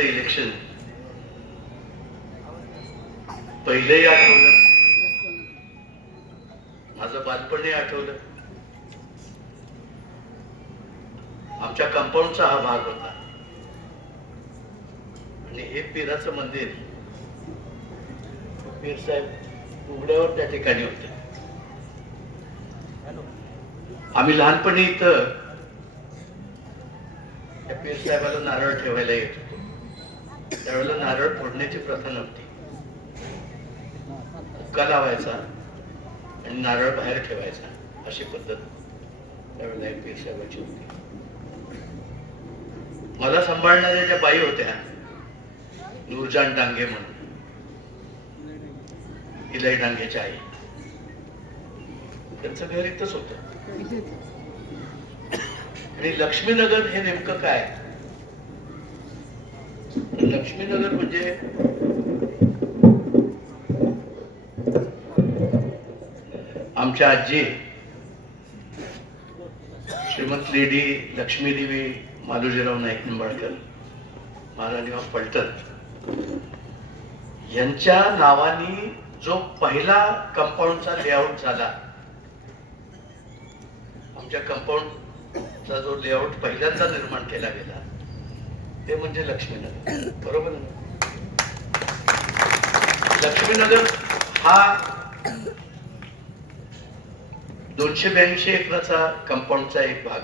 साहेबांचं इलेक्शन पहिलेही आठवलं, माझं बालपणही आठवलं. आमच्या कंपाऊंडचा हा भाग होता आणि हे पीराचं मंदिर पीर साहेब उघड्यावर त्या ठिकाणी होते. आम्ही लहानपणी इथं त्या पीर साहेबाला नारळ ठेवायला येत होतो. त्यावेळेला नारळ फोडण्याची प्रथा नव्हती. हुक्का लावायचा आणि नारळ बाहेर ठेवायचा अशी पद्धत त्यावेळेला पीर साहेबाची होती. मला सांभाळणाऱ्या ज्या बाई होत्या नूरजान डांगे म्हणून, इलाई डांगेच्या आई, त्यांचं घर इथंच होतं. आणि लक्ष्मीनगर हे नेमकं काय? लक्ष्मीनगर म्हणजे आमच्या आजी श्रीमंत लेडी लक्ष्मी देवी मालोजीराव नाईक निंबाळकर महाराणी ऑफ पलटण यांच्या नावाने जो पहिला कंपाऊंडचा लेआउट झाला, आमच्या कंपाऊंडचा जो लेआउट पहिल्यांदा निर्माण केला गेला ते म्हणजे लक्ष्मीनगर. बरोबर ना? लक्ष्मीनगर हा 282 एकराचा कंपाऊंडचा एक भाग.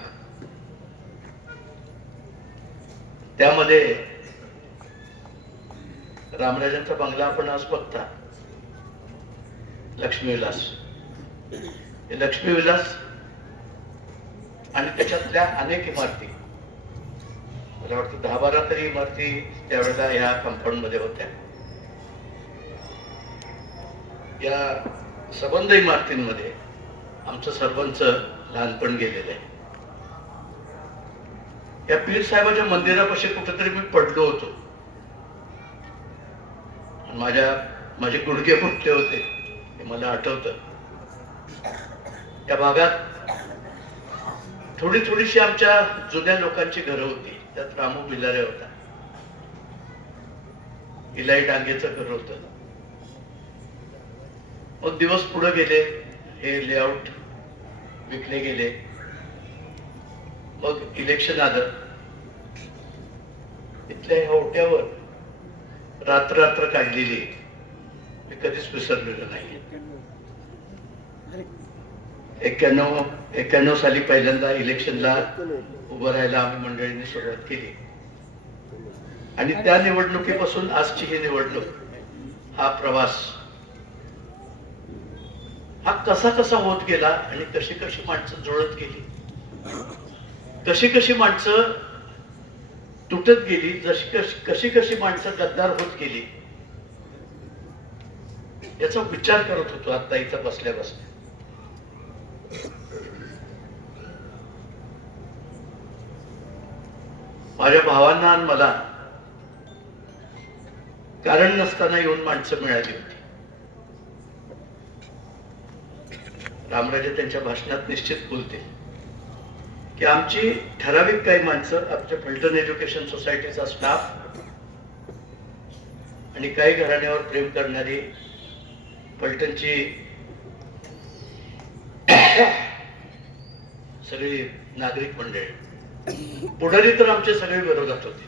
त्यामध्ये रामराजांचा बंगला आपण आज बघता, लक्ष्मी विलास. हे लक्ष्मी विलास आणि त्याच्यातल्या अनेक इमारती, मला वाटतं 10-12 तरी इमारती त्यावेळेला या कंपाऊंड मध्ये होत्या. या सबंध इमारतींमध्ये आमचं सर्वांचं लहानपण गेलेलं आहे. या पीर साहेबाच्या मंदिरापाशी कुठेतरी मी पडलो होतो. माझे गुडघे फुटले होते हे मला आठवतं. या भागात थोडीशी आमच्या जुन्या लोकांची घरं होती. त्यात रामू बिलारे होता, इलाई डांगेचं घर होतं. मग दिवस पुढे गेले, हे लेआउट विकले गेले. मग इलेक्शन आलं. इथल्या ह्या ओट्यावर रात्र काढलेली मी कधीच विसरलेलं नाही. 91 साली पहिल्यांदा इलेक्शनला उभं राहायला आम्ही मंडळींनी सुरुवात केली आणि त्या निवडणुकीपासून आजची ही निवडणूक, हा प्रवास हा कसा होत गेला आणि कशी माणसं जुळत गेली, कशी माणसं तुटत गेली, कशी माणसं गद्दार होत गेली, याचा विचार करत होतो आता इथं बसल्या. माझ्या भावांना आणि मला कारण नसताना येऊन माणसं मिळाली होती. रामराजे त्यांच्या भाषणात निश्चित बोलते की आमची ठराविक काही माणसं, आमच्या फलटण एज्युकेशन सोसायटीचा स्टाफ आणि काही घराण्यावर प्रेम करणारी फलटणची सगळी नागरिक मंडळी, पुढारी तर आमचे सगळे विरोधात होते.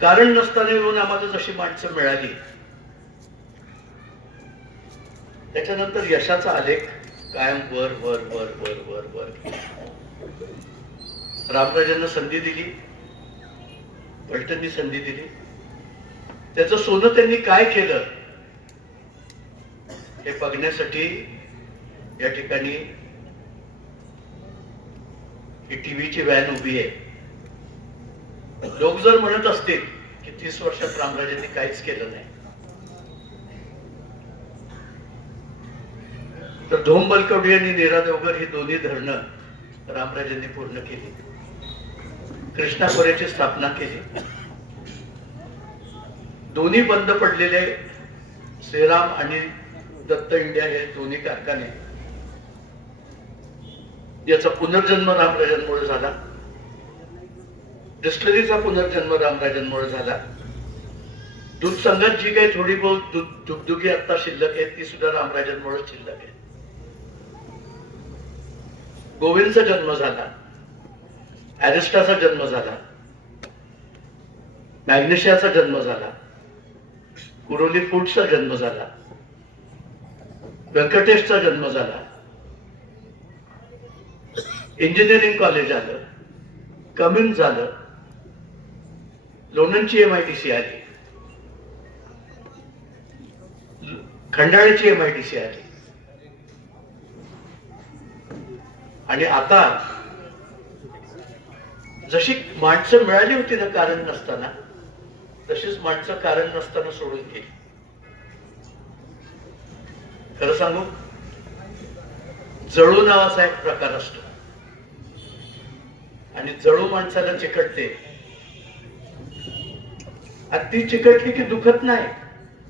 कारण नसताना येऊन आम्हाला जशी माणसं मिळाली, त्याच्यानंतर यशाचा आलेख कायम वर वर वर वर वर वर. रामराजांना संधी दिली, पलटणनी संधी दिली. त्याचं सोनं त्यांनी काय केलं हे बघण्यासाठी या ठिकाणी ही टीव्हीची व्हॅन उभी आहे. लोक जर म्हणत असतील की 30 वर्षात रामराजांनी काहीच केलं नाही, तर धोम बलकवडी आणि नीरा देवघर ही दोन्ही धरणं रामराजांनी पूर्ण केली. कृष्णा खोऱ्याची स्थापना केली. दोन्ही बंद पडलेले श्रीराम आणि दत्त इंडिया हे दोन्ही कारखाने, याचा पुनर्जन्म रामराजांमुळे झाला. डिस्टलरीचा पुनर्जन्म रामराजांमुळे झाला. दूध संघात जी काही थोडी बहुत दुगदुगी आता शिल्लक आहे ती सुद्धा रामराजांमुळे शिल्लक आहे. गोविंदचा जन्म झाला, ॲरिस्टाचा जन्म झाला, मॅग्नेशियाचा जन्म झाला, कुरोली फूड्सचा जन्म झाला, व्यंकटेशचा जन्म झाला, इंजिनिअरिंग कॉलेज आलं, कम्युन झालं, लोणंदची MIDC आली, खंडाळ्याची MIDC आली आणि आता जशी माणसं मिळाली होती ना कारण नसताना, तशीच माणसं कारण नसताना सोडून गेली. खरं सांगू, जळू नावाचा एक प्रकार असतो आणि जळू माणसाला चिकटते. आणि ती चिकटली की दुखत नाही,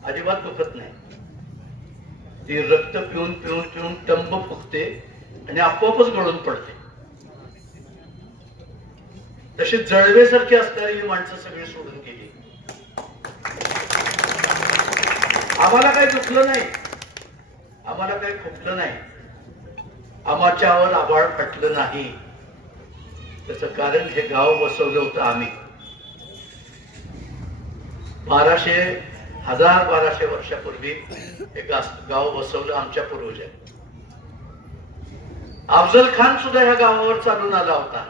अजिबात दुखत नाही. ती रक्त पिऊन पिऊन पिऊन टंब फुगते आणि आपोआपच गळून पडते. तशी जळवेसारखी असणारी ही माणसं सगळी सोडून गेली. आम्हाला काही दुखलं नाही, आम्हाला काही खुपलं नाही, आम्हाच्यावर आभाळ फाटलं नाही. त्याचं कारण हे गाव वसवलं होतं आम्ही. 1200 वर्षापूर्वी हे गाव वसवलं आमच्या पूर्वजांनी. अफजल खान सुद्धा ह्या गावावर चालून आला होता.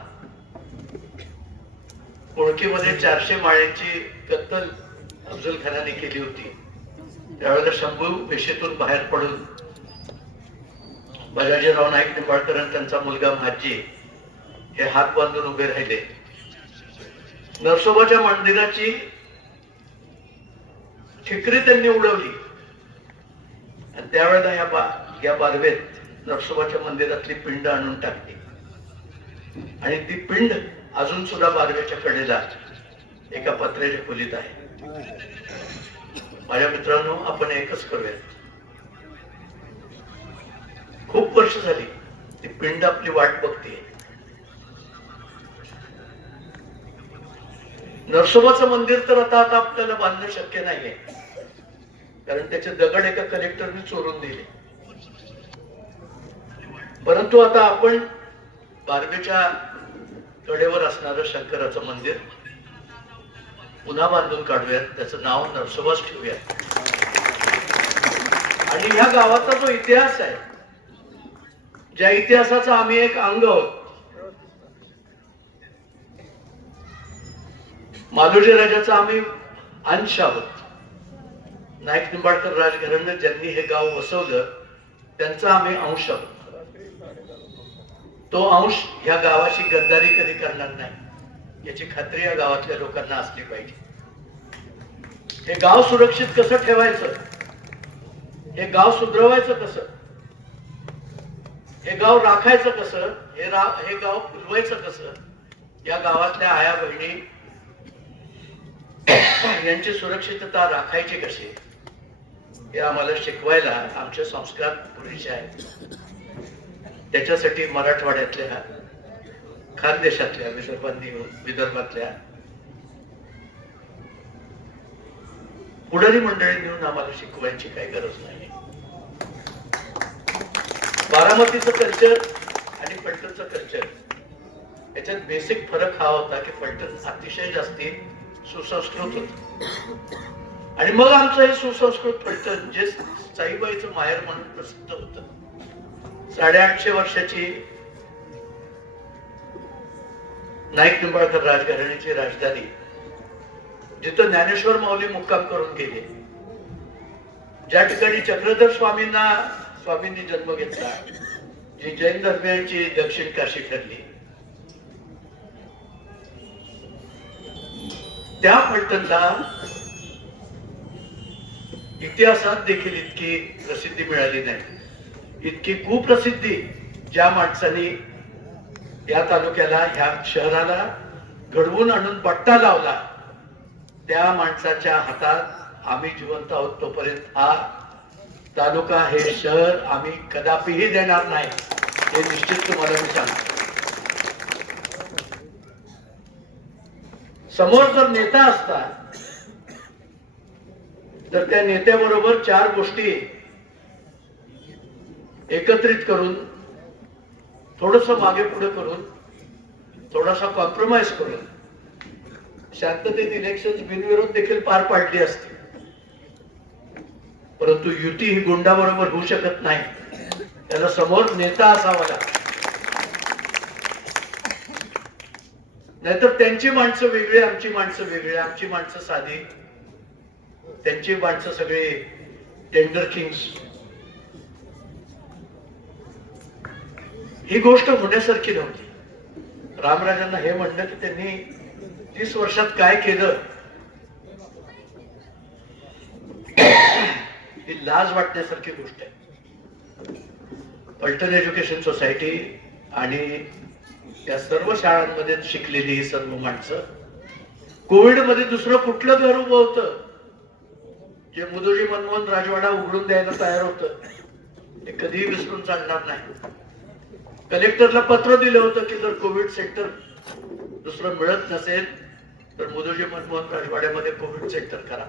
कोळकीमध्ये 400 माळ्यांची कत्तल अफजल खानाने केली होती. त्यावेळेला शंभू पेशेतून बाहेर पडून बजाजीराव नाईक निंबाळकर आणि त्यांचा मुलगा म्हाजी हे हात बांधून उभे राहिले. नरसोबाच्या मंदिराची ठिकरी त्यांनी उडवली आणि त्यावेळेला या बारवेत नरसोबाच्या मंदिरातली पिंड आणून टाकली आणि ती पिंड अजून सुद्धा बारवेच्या कडेला एका पत्र्याच्या खोलीत आहे. माझ्या मित्रांनो, आपण एकच करूयात. खूप वर्ष झाली ती पिंड आपली वाट बघते. नरसोबाचं मंदिर तर आता आपल्याला बांधणं शक्य नाहीये, कारण त्याचे दगड एका कलेक्टरने चोरून दिले. परंतु आता आपण बारवेच्या कडेवर असणारं शंकराचं मंदिर पुन्हा बांधून काढूयात. त्याचं नाव नरसोबाच ठेवूयात. आणि ह्या गावाचा जो इतिहास आहे, ज्या इतिहासाचा आम्ही एक अंग आहोत, मालोजी राजाचा आम्ही अंश आहोत. नाईक निंबाळकर राजघराणं ज्यांनी हे गाव वसवलं त्यांचा आम्ही अंश आहोत. तो अंश ह्या गावाची गद्दारी कधी करणार नाही याची खात्री या गावातल्या लोकांना असली पाहिजे. हे गाव सुरक्षित कसं ठेवायचं, हे गाव सुधरवायचं कसं, हे गाव राखायचं कसं, हे गाव फुलवायचं कसं, या गावातल्या आया बहिणी यांची सुरक्षितता राखायची कशी, हे आम्हाला शिकवायला आमचे संस्कार पुरेसे आहेत. त्याच्यासाठी मराठवाड्यातल्या, खानदेशातल्या, विदर्भातल्या पुढारी मंडळी घेऊन आम्हाला शिकवायची काही गरज नाही. बारामतीचं कल्चर आणि फलटणचं कल्चर याच्यात बेसिक फरक हा होता की फलटण अतिशय जास्ती सुसंस्कृत होत आणि मग आमचं हे सुसंस्कृत फलटण जे साईबाईचं माहेर म्हणून प्रसिद्ध होतं. 850 वर्षाची नाईक निंबाळकर राजघराण्याची राजधानी, जिथं ज्ञानेश्वर माऊली मुक्काम करून गेले, ज्या ठिकाणी चक्रधर स्वामींनी जन्म घेतला, जी जैन धर्मियांची दक्षिण काशी ठरली, त्या फलटणला इतिहासात देखील इतकी प्रसिद्धी मिळाली नाही. इतकी कुप्रसिद्धी ज्या माणसाने या तालुक्याला, ह्या शहराला घडवून आणून पट्टा लावला, त्या माणसाच्या हातात आम्ही जिवंत आहोत तोपर्यंत हा तालुका, हे शहर आम्ही कदापिही देणार नाही, हे निश्चित तुम्हाला मी सांगतो. समोर जर नेता असता तर त्या नेत्याबरोबर 4 गोष्टी एकत्रित करून, थोडस मागे पुढे करून, थोडासा कॉम्प्रोमाइज करून शांततेत इलेक्शन बिनविरोध देखील पार पाडली असती. परंतु युती ही गुंडाबरोबर होऊ शकत नाही. त्याला समोर नेता असावा लागतो. नाहीतर त्यांची माणसं वेगळी, आमची माणसं वेगळी, आमची माणसं साधी, त्यांची माणसं सगळे टेंडर किंग्स. ही गोष्ट होण्यासारखी नव्हती. रामराजांना हे म्हणलं की त्यांनी 30 वर्षात काय केलं, ही लाज वाटण्यासारखी गोष्ट आहे. पलटण एज्युकेशन सोसायटी आणि या सर्व शाळांमध्ये शिकलेली ही सर्व माणसं कोविड मध्ये दुसरं कुठलं घर उभं होतं जे मुदोजी मनमोहन राजवाडा उघडून द्यायला तयार होतं, ते कधीही विसरून चालणार नाही. कलेक्टरला पत्र दिलं होतं की जर कोविड सेंटर दुसरं मिळत नसेल तर मुदोजी मनमोहन राजवाड्यामध्ये कोविड सेंटर करा.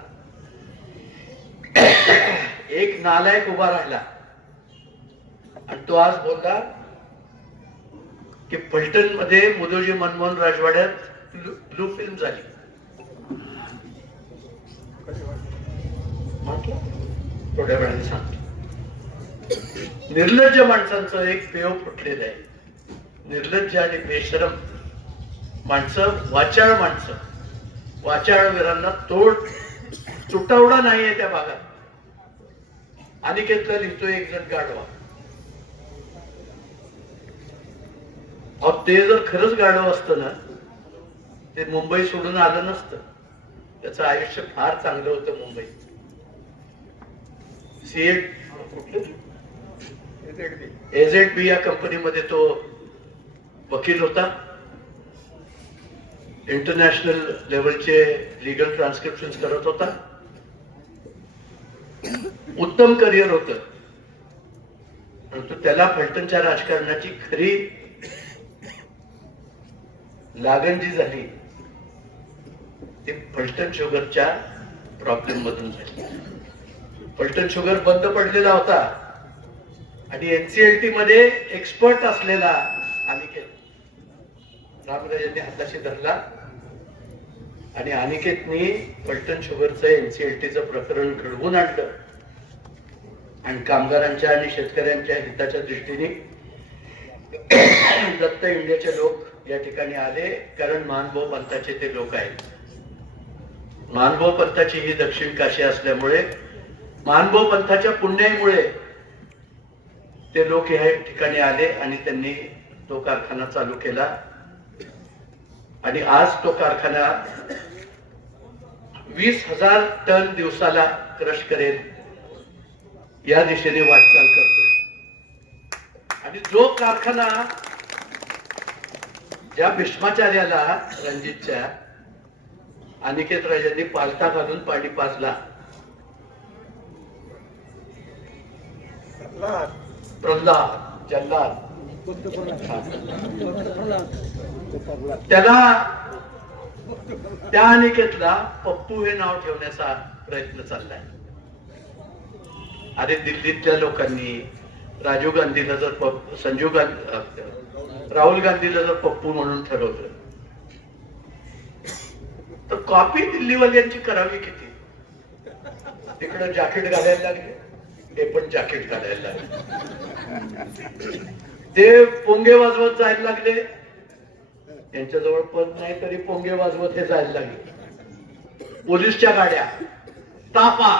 एक नालायक उभा राहिला आणि तो आज बोलला की फलटण मध्ये मुदोजी मनमोहन राजवाड्यात ब्लू फिल्म झाली. थोड्या वेळाने सांगतो. निर्लज्ज माणसांचं एक पेव फुटलेलं आहे. निर्लज्ज आणि बेशरम माणसं, वाचाळ माणसं, वाचाळवीरांना तोड तुटवडा नाहीये त्या भागात. अनिकेतला लिहितो एक जण गाढवा. ते जर खरंच गाढव असतं ना ते मुंबई सोडून आलं नसतं. त्याचं आयुष्य फार चांगलं होतं मुंबईत. एझेडबी या कंपनीमध्ये तो वकील होता. इंटरनॅशनल लेवलचे लीगल ट्रान्स्क्रिप्शन करत होता. उत्तम करिअर होतं. परंतु त्याला फलटणच्या राजकारणाची खरी लागण जी झाली ती फलटण शुगरच्या प्रॉब्लेम मधून झाली. फलटण शुगर बंद पडलेला होता आणि एनसीएलटी मध्ये एक्सपर्ट असलेला अनिकेत रामराजांनी हाताशी धरला आणि अनिकेतनी फलटण शुगरचं एनसीएलटीचं प्रकरण घडवून आणलं आणि कामगारांच्या आणि शेतकऱ्यांच्या हिताच्या दृष्टीने दत्त इंडियाचे लोक या ठिकाणी आले. कारण महानुभाव पंथाचे ते लोक आहेत. महानुभाव पंथाची ही दक्षिण काशी असल्यामुळे महानुभाव पंथाच्या पुण्याईमुळे ते लोक या ठिकाणी आले आणि त्यांनी तो कारखाना चालू केला. आणि आज तो कारखाना 20,000 टन दिवसाला क्रश करेल या दिशेने वाटचाल करतो. आणि जो कारखाना ज्या भीष्माचार्याला रणजितच्या अनिकेत राजांनी पालथा घालून पाणी पाजला, प्रल्हाद जल्लाद, त्याला त्या अनिकेतला पप्पू हे नाव ठेवण्याचा प्रयत्न चाललाय. अरे दिल्लीतल्या लोकांनी राजीव गांधीला जर राहुल गांधीला जर पप्पू म्हणून ठरवलं तर कॉपी दिल्लीवाल्यांची करावी किती. तिकडे जॅकेट घालायला लागले, ते पण जॅकेट घालायला लागले. ते पोंगे वाजवत जायला लागले, यांच्याजवळ पद नाही तरी पोंगे वाजवत हे जायला लागले. पोलीसच्या गाड्या, ताफा,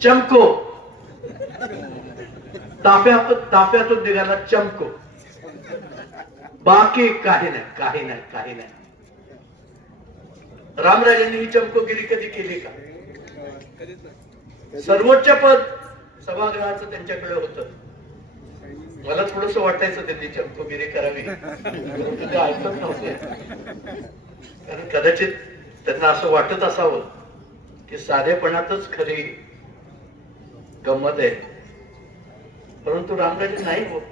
चमको, ताफ्यातून निघाला चमको. बाकी काही नाही, काही नाही, काही नाही. रामराजांनी ही चमकोगिरी कधी केली का? सर्वोच्च पद सभागृहाचं त्यांच्याकडे होतं. मला थोडस वाटायचं त्यांनी चमकोगिरी करावी, ते ऐकत नव्हते. कारण कदाचित त्यांना असं वाटत असावं की साधेपणातच खरी गंमत आहे. परंतु रामराजे नाही होत.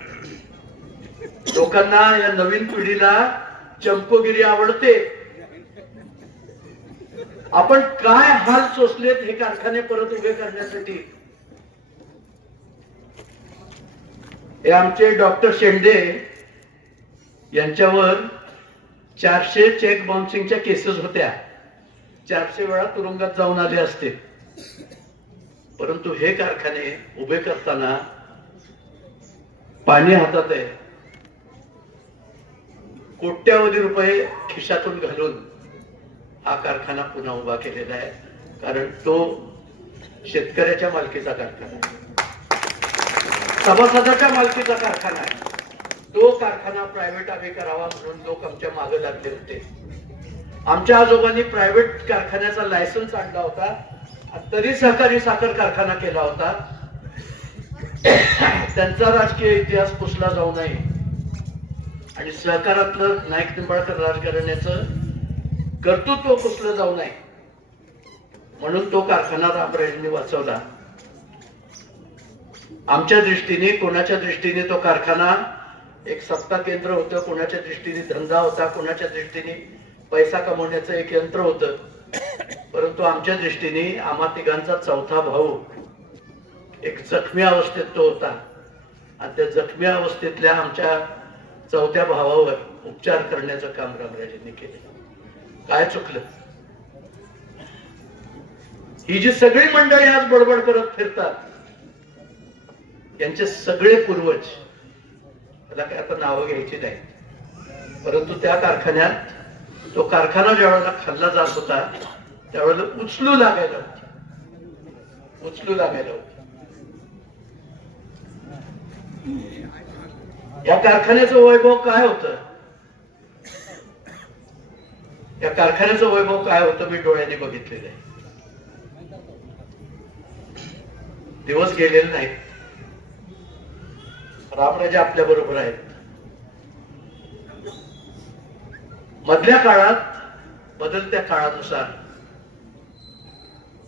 लोकांना, या नवीन पिढीला चंपोगिरी आवडते. आपण काय हाल सोसलेत हे कारखाने परत उभे करण्यासाठी. हे आमचे डॉक्टर शेंडे यांच्यावर 400 चेक बाउन्सिंगच्या केसेस होत्या. 400 वेळा तुरुंगात जाऊन आले असते. परंतु हे कारखाने उभे करताना पाणी हातात आहे, कोट्यावधी रुपये खिशातून घालून हा कारखाना पुन्हा उभा केलेला आहे. कारण तो शेतकऱ्याच्या मालकीचा कारखाना आहे, सभासदाच्या मालकीचा कारखाना आहे. तो कारखाना प्रायव्हेट आम्ही करावा म्हणून लोक आमच्या मागे लागले होते. आमच्या आजोबांनी प्रायव्हेट कारखान्याचा लायसन्स आणला होता, तरी सहकारी साखर कारखाना केला होता. त्यांचा राजकीय इतिहास पुसला जाऊ नये आणि सहकारातलं नाईक निंबाळकर राजघराण्याचं कर्तृत्व पुसलं जाऊ नये म्हणून तो कारखाना रामराजेंनी वाचवला. आमच्या दृष्टीने, कोणाच्या दृष्टीने तो कारखाना एक सत्ता केंद्र होतं, कोणाच्या दृष्टीने धंदा होता, कोणाच्या दृष्टीने पैसा कमवण्याचं एक यंत्र होतं. परंतु आमच्या दृष्टीने आम्हा तिघांचा चौथा भाऊ एक जखमी अवस्थेत तो होता आणि त्या जखमी अवस्थेतल्या आमच्या चौथ्या भावावर उपचार करण्याचं काम रामराजेंनी केलं. काय चुकलं? ही जी सगळी मंडळी आज बडबड करत फिरतात, यांचे सगळे पूर्वज, त्याला काय आता नावं घ्यायची नाही, परंतु त्या कारखान्यात तो कारखाना ज्यावेळेला खाल्ला जात होता त्यावेळेला उचलू लागायला होतं. या कारखान्याचं वैभव काय होतं? या कारखान्याचं वैभव काय होतं मी डोळ्यांनी बघितलेलं आहे. दिवस गेलेले नाहीत. रामराजे आपल्या बरोबर आहेत. मधल्या काळात, बदलत्या काळानुसार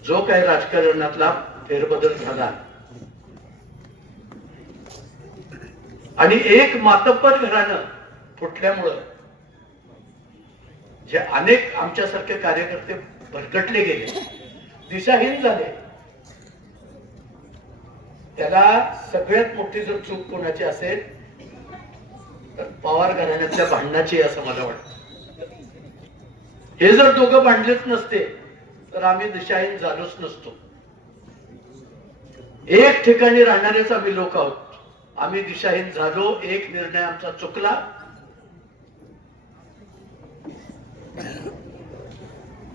जो काही राजकारणातला फेरबदल झाला आणि एक मातब्बर घराणं फुटल्यामुळं जे अनेक आमच्यासारखे कार्यकर्ते भरकटले गेले, दिशाहीन झाले, त्याला सगळ्यात मोठी जर चूक कोणाची असेल तर पवार घराण्यातल्या भांडणाची असं मला वाटतं. हे जर दोघं भांडलेच नसते तर आम्ही दिशाहीन झालोच नसतो. एक ठिकाणी राहणारेच आम्ही लोक आहोत. आम्ही दिशाहीन झालो, एक निर्णय आमचा चुकला.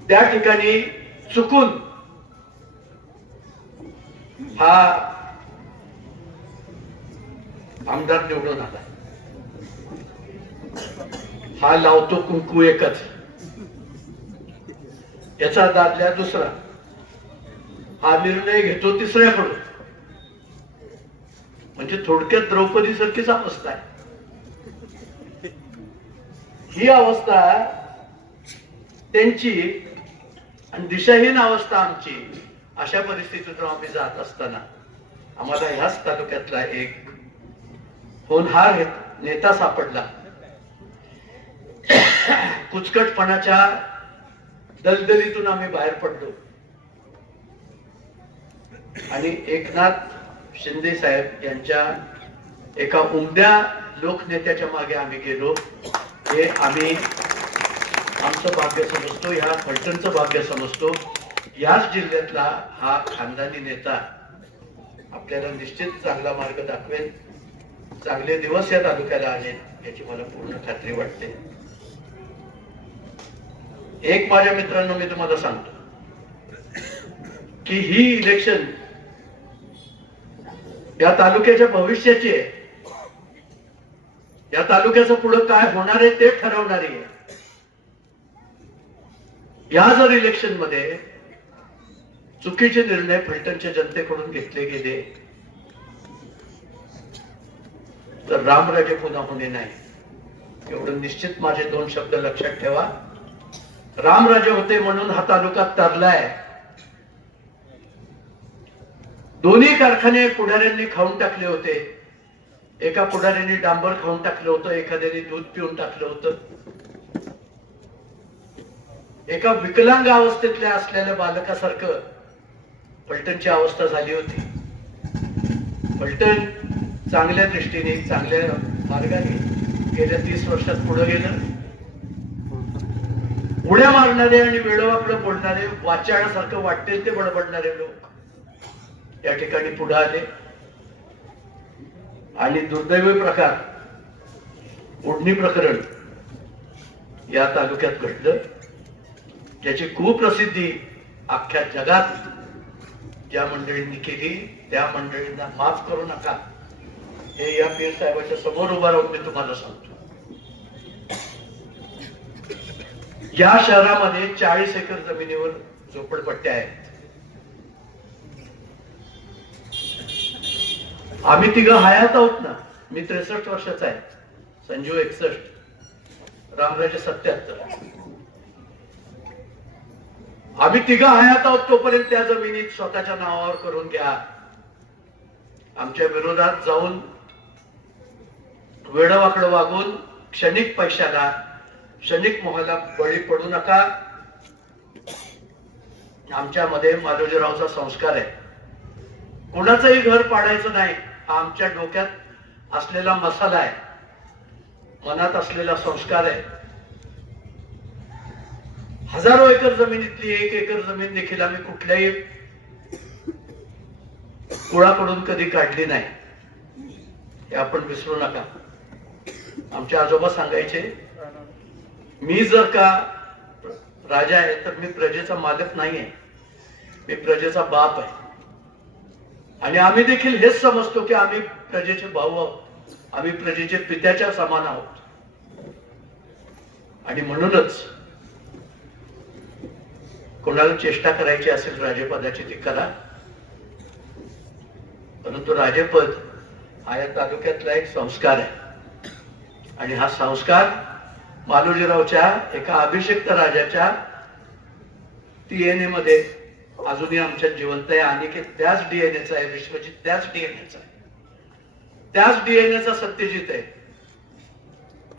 त्या ठिकाणी चुकून हा आमदार निवडून आला. हा लावतो कुंकू एकच, याचा दादल्या दुसरा, हा निर्णय घेतो तिसऱ्याकडून. म्हणजे थोडक्यात द्रौपदी सारखीच अवस्था आहे. ही अवस्था त्यांची आणि दिशाहीन अवस्था आमची. अशा परिस्थितीतून आम्ही जात असताना आम्हाला ह्याच तालुक्यातला एक होनहार नेता सापडला. कुचकटपणाच्या दलदलीतून आम्ही बाहेर पडलो आणि एकनाथ शिंदे साहेब यांच्या एका उमद्या लोकनेत्याच्या मागे आम्ही गेलो. हे आम्ही आमचं भाग्य समजतो, ह्या फलटणचं भाग्य समजतो. याच जिल्ह्यातला हा खानदानी नेता आपल्याला निश्चित चांगला मार्ग दाखवेल. चांगले दिवस या तालुक्याला आलेत याची मला पूर्ण खात्री वाटते. एक माझ्या मित्रांनो मी तुम्हाला सांगतो की ही इलेक्शन या तालुक्याच्या भविष्याची आहे. या तालुक्याचं पुढे काय होणार आहे ते ठरवणारी आहे. या जर इलेक्शन मध्ये चुकीचे निर्णय फलटणच्या जनतेकडून घेतले गेले तर रामराजे पुन्हा होणे नाही. एवढं निश्चित माझे दोन शब्द लक्षात ठेवा. रामराजे होते म्हणून हा तालुका तरलाय. दोन्ही कारखाने पुढाऱ्यांनी खाऊन टाकले होते. एका पुढाऱ्यांनी डांबर खाऊन टाकलं होतं, एखाद्याने दूध पिऊन टाकलं होतं. एका विकलांग अवस्थेतल्या असलेल्या बालकासारखं फलटणची अवस्था झाली होती. फलटण चांगल्या दृष्टीने चांगल्या मार्गाने गेल्या 30 वर्षात पुढे गेलं. उड्या मारणारे आणि वेळोवाकडं बोलणारे, वाचाळासारखं वाटेल ते बडबडणारे लोक या ठिकाणी पुढे आले आणि दुर्दैवी प्रकार ओढणी प्रकरण या तालुक्यात घडलं, ज्याची खूप प्रसिद्धी अख्ख्या जगात ज्या मंडळींनी केली त्या मंडळींना माफ करू नका हे या पीर साहेबांच्या समोर उभा राहून मी तुम्हाला सांगतो. या शहरामध्ये 40 एकर जमिनीवर झोपडपट्ट्या आहेत. आम्ही तिघं हयात आहोत ना. मी 63 वर्षाचा आहे, संजू 61, रामराजे 77. आम्ही तिघं हयात आहोत तोपर्यंत त्या जमिनीत स्वतःच्या नावावर करून घ्या. आमच्या विरोधात जाऊन वेडवाकडं वागून क्षणिक पैशाला, क्षणिक मोहाला बळी पडू नका. आमच्यामध्ये मालोजीरावचा संस्कार आहे. कोणाचंही घर पाडायचं नाही हा आमच्या डोक्यात असलेला मसाला आहे, मनात असलेला संस्कार आहे. हजारो एकर जमिनीतली 1 एकर जमीन देखील आम्ही कुठल्याही कुळाकडून कधी काढली नाही, हे आपण विसरू नका. आमचे आजोबा सांगायचे, मी जर का राजा आहे तर मी प्रजेचा मालक नाहीये, मी प्रजेचा बाप आहे. आणि आम्ही देखील हेच समजतो की आम्ही प्रजेचे भाऊ आहोत, आम्ही प्रजेचे पित्याच्या समान आहोत. आणि म्हणूनच कोणाला चेष्टा करायची असेल राजेपदाची ती करा, परंतु राजेपद हा या तालुक्यातला एक संस्कार आहे. आणि हा संस्कार मालोजीरावच्या एका अभिषिक्त राजाच्या डीएनए मध्ये अजूनही आमच्यात जिवंत आहे. आणि त्याच डीएनएचा आहे, विश्वजित त्याच डीएनएचा आहे, त्याच डीएनएचा सत्यजित आहे.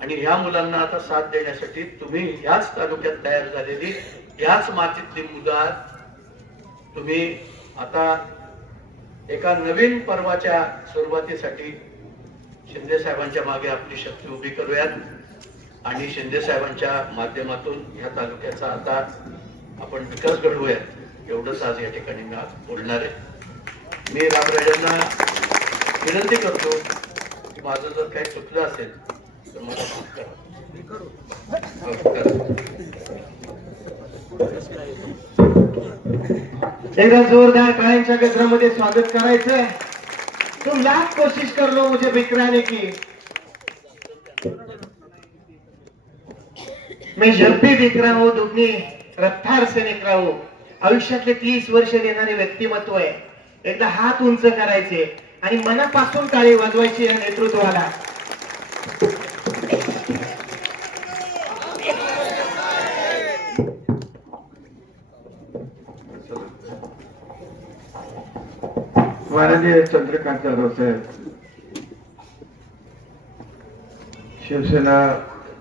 आणि ह्या मुलांना आता साथ देण्यासाठी तुम्ही ह्याच तालुक्यात तयार झालेली, ह्याच मातीतली मुलं आहात. तुम्ही आता एका नवीन पर्वाच्या सुरुवातीसाठी शिंदे साहेबांच्या मागे आपली शक्ती उभी करूयात आणि शिंदे साहेबांच्या माध्यमातून या तालुक्याचा आता आपण विकास घडवूयात, एवढंच आज या ठिकाणी मी आज बोलणार आहे. मी रामराजांना विनंती करतो की माझं जर काही चुकलं असेल तर मला माफ करा. एकदा जोरदार टाळ्यांच्या गजरामध्ये स्वागत करायचं. तुम लाख कोशिश कर लो मुझे बिकराने की, मैं जब भी दिख रहा हूं दुगनी रफ्तार से निकला हूं. आयुष्यातले 30 वर्ष देणारे व्यक्तिमत्व आहे. एकदा हात उंच करायचे आणि मनापासून टाळी वाजवायची या नेतृत्वाला. माननीय चंद्रकांत जाधव साहेब, शिवसेना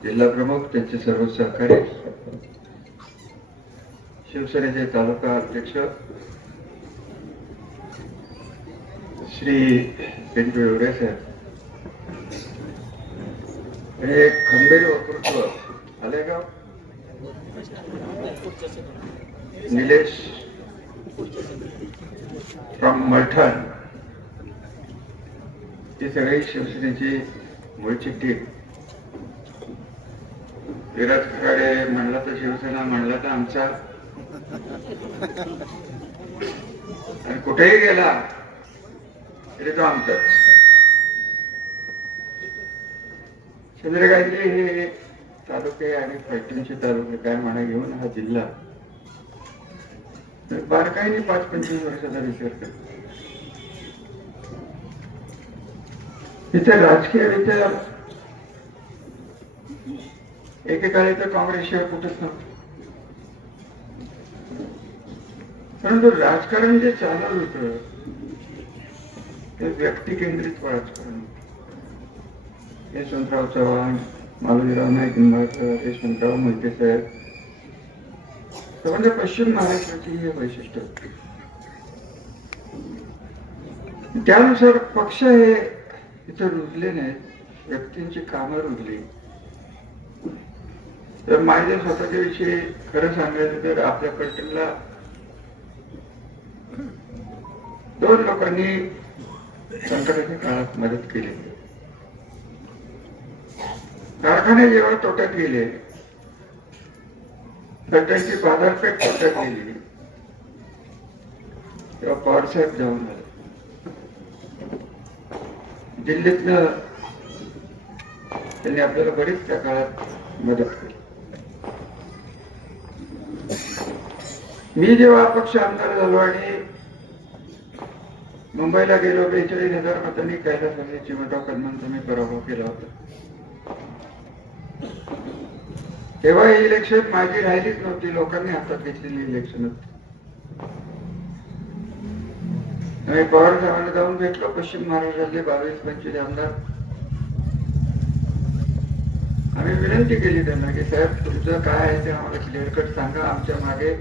जिल्हा प्रमुख, त्यांचे सर्व सहकारी, शिवसेनेचे तालुका अध्यक्ष श्री पिंटू एवढे साहेब, हे खंबीर वक्तृत्व आलेगाव निलेश फ्रॉम मलठण, ही सगळी शिवसेनेची मूळची टीम. विराज खराडे म्हणला तर शिवसेना, म्हणला तर आमचा, आणि कुठेही गेला तरी तो आमचाच. चंद्रकांतजी हे तालुके आणि फलटणचे तालुके काय म्हणा घेऊन हा जिल्हा बारकाईने 5-25 वर्षाचा विचार करतो. इथे राजकीयरित्या एकेकाळी तर काँग्रेसशिवाय कुठेच नव्हतं, परंतु राजकारण जे चाललं होतं ते व्यक्ती केंद्रित राजकारण. यशवंतराव चव्हाण, मालोजीराव नाईक निंबाळकर, यशवंतराव मोहिते साहेब, तर म्हणजे पश्चिम महाराष्ट्राची हे वैशिष्ट्य होते. त्यानुसार पक्ष हे इथं रुजले नाहीत, व्यक्तींची कामं रुजली. तर माझ्या स्वतःच्या विषयी खरं सांगायचं तर आपल्या पलटणला 2 लोकांनी संकटाच्या काळात मदत केली. कारखाने जेव्हा तोट्यात गेले, पलटणची बाजारपेठ तोट्यात गेली, तेव्हा पवारसाहेब जाऊन आले. दिल्लीतनं त्यांनी आपल्याला बरीच त्या काळात मदत केली. मी जेव्हा अपक्ष आमदार झालो आणि मुंबईला गेलो, 42,000 मतांनी कैलासवासी चिमणराव कदमांचा मी पराभव केला होता. तेव्हा ही इलेक्शन माझी राहिलीच नव्हती, लोकांनी हातात घेतलेली इलेक्शन होती. आम्ही पवार साहेबांना जाऊन भेटलो, पश्चिम महाराष्ट्रातले 22-25 आमदार. आम्ही विनंती केली त्यांना की साहेब, तुमचं काय आहे ते आम्हाला क्लिअर कट सांगा. आमच्या मागे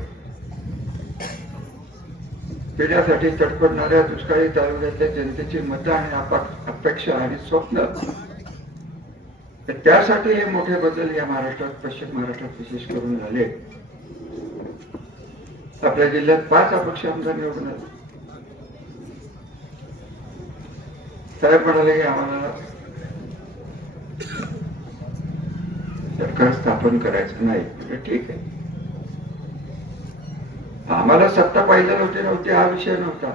पिढ्यासाठी तडफडणाऱ्या दुष्काळी तालुक्यातल्या जनतेची मतं आणि अपेक्षा आणि स्वप्न, त्यासाठी हे मोठे बदल या महाराष्ट्रात, पश्चिम महाराष्ट्रात विशेष करून झाले. आपल्या जिल्ह्यात 5 अपक्ष आमदार निवडून आले. साहेब म्हणाले की आम्हाला सरकार स्थापन करायचं नाही. ठीक आहे, आम्हाला सत्ता पाहिजे नव्हती हा विषय नव्हता.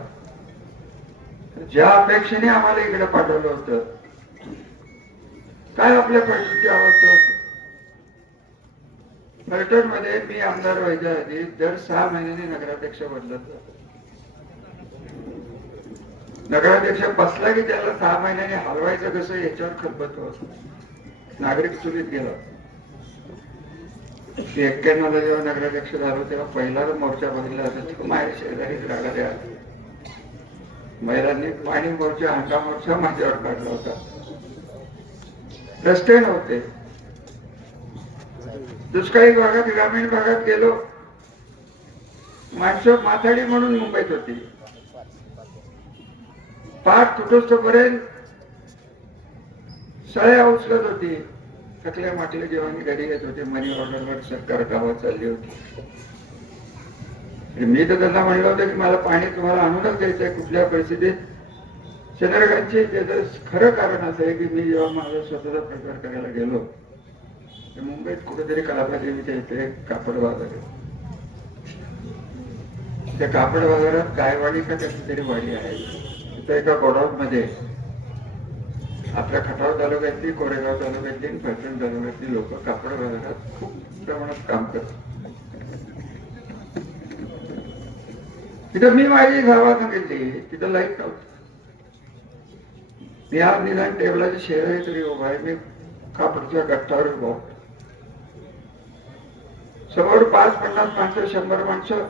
ज्या अपेक्षेने आम्हाला इकडे पाठवलं होतं, काय आपल्या फलटणची अवस्था होती. फलटण मध्ये मी आमदार व्हायच्या आधी दर 6 महिन्यांनी नगराध्यक्ष बदलत होता. नगराध्यक्ष बसला की त्याला 6 महिन्यांनी हलवायचं कसं याच्यावर खलबत होत. नागरिक चुलीत गेला. 91 ला जेव्हा नगराध्यक्ष झालो तेव्हा पहिला मोर्चा बघितला होता, माझ्या शेजारीच राहणाऱ्या महिलांनी पाणी मोर्चा, हांडा मोर्चा माझ्यावर काढला होता. रस्ते नव्हते. दुष्काळी भागात, ग्रामीण भागात गेलो, माणसं माथाडी म्हणून मुंबईत होती. पाठ तुटोस्तोपर्यंत सळ्या उचलत होती. थकल्या माटल्या जेव्हा घरी येत होते, मनी ऑर्डरवर सरकार गावात चालली होती. मी तर त्यांना म्हणलं होतं की मला पाणी तुम्हाला आणूनच द्यायचंय कुठल्या परिस्थितीत. चंद्रकांतचे त्याचं खरं कारण असं आहे की मी जेव्हा माझा स्वतःचा प्रचार करायला गेलो, मुंबईत कुठेतरी कलाबादेवीच्या इथे कापड बाजार आहे. त्या कापड बाजारात गायवाडी का कसली तरी वाडी आहे. तिथं एका गोडाऊन मध्ये आपल्या खटाव तालुक्यातली, कोरेगाव तालुक्यातली, फलटण तालुक्यातली लोक कापड बाजारात खूप प्रमाणात काम करतात. तिथं मी माझी गावात सांगितली, तिथं लाईट नव्हती. मी आज निदान टेबलाच्या शेजारी तरी उभा आहे. मी कापडच्या गठ्ठावर उभा होतो. समोर 5-50 माणसं, 100 माणसं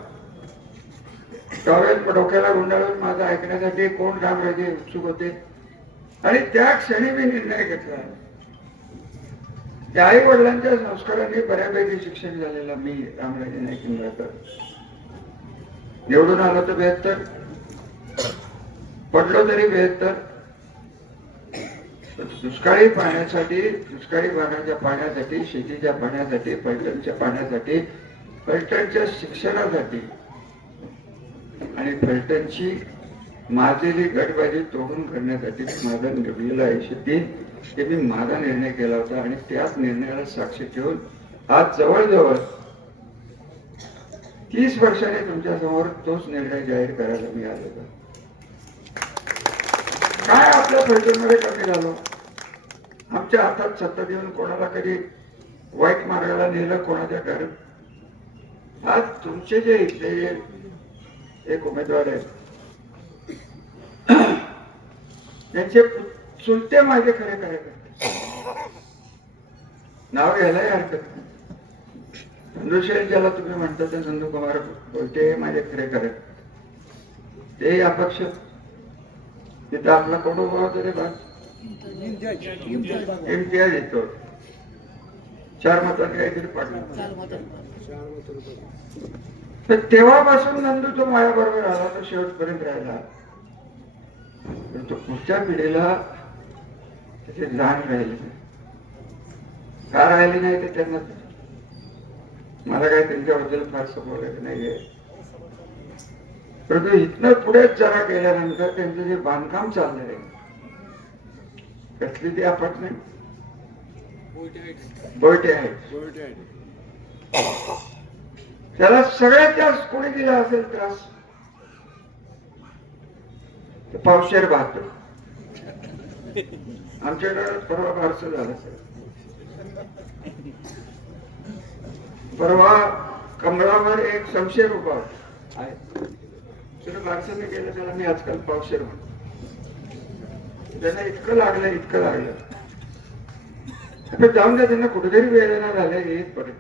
टॉवेल डोक्याला गुंडाळून माझं ऐकण्यासाठी कोण रामराजे उत्सुक होते. आणि त्या क्षणी मी निर्णय घेतला. त्या आई वडिलांच्या संस्कारांनी बऱ्यापैकी शिक्षण झालेला मी, रामराजे नाईक निंबाळकर, निवडून आलो तर 72, पडलो तरी 72. दुष्काळी पाण्यासाठी, दुष्काळी भागाच्या पाण्यासाठी, शेतीच्या पाण्यासाठी, फलटणच्या पाण्यासाठी, फलटणच्या शिक्षणासाठी आणि फलटणची माजलेली गटबाजी तोडून करण्यासाठी माझा निवडलेला आयुष्य ते मी माझा निर्णय केला होता. आणि त्याच निर्णयाला साक्षी ठेवून आज जवळजवळ 30 वर्षांनी तुमच्या समोर तोच निर्णय जाहीर करायला मी आलो होतो. काय आपल्या फलटणमध्ये कमी झालो? आमच्या हातात सत्ता देऊन कोणाला कधी वाईट मार्गाला नेलं, कोणाच्या घर. आज तुमचे जे इथले एक उमेदवार आहेत, त्यांचे चुलते माझे खरे कार्यकर्ते, नाव घ्यायलाही हरकत नाही. संदूशेल ज्याला तुम्ही म्हणता ते संधू कुमार बोलते, हे माझे खरे कार्यकर्ते. ते अपक्ष. तिथं आपला कोण उभा होता रे बा? इम्तियाज येतो. 4 मतांनी काहीतरी पाडलं. तर तेव्हापासून नंदू तो माझ्याबरोबर आला, तो शेवटपर्यंत राहिला. पण तो पुढच्या पिढीला त्याची जाण राहिली नाही. का राहिली नाही ते त्यांना, मला काय त्यांच्याबद्दल फारसं बोलायचं नाहीये. परंतु इथनं पुढे जरा गेल्यानंतर त्यांचं जे बांधकाम चाललंय, कसली ती अपार्टमेंट, बोयटे आहे, त्याला सगळ्यात जास्त कोणी दिला असेल त्रास, पावशेर भात. आमच्याकडे परवा फारसं झालं सर. परवा कमळावर एक शमशेर उभा आहे, त्याला माणसाने केलं, त्याला मी आजकाल पावशेर म्हणतो. त्यांना इतकं लागलं, इतकं लागलं. जाऊन द्या, त्यांना कुठेतरी वेदना झाल्या येत पर्यंत.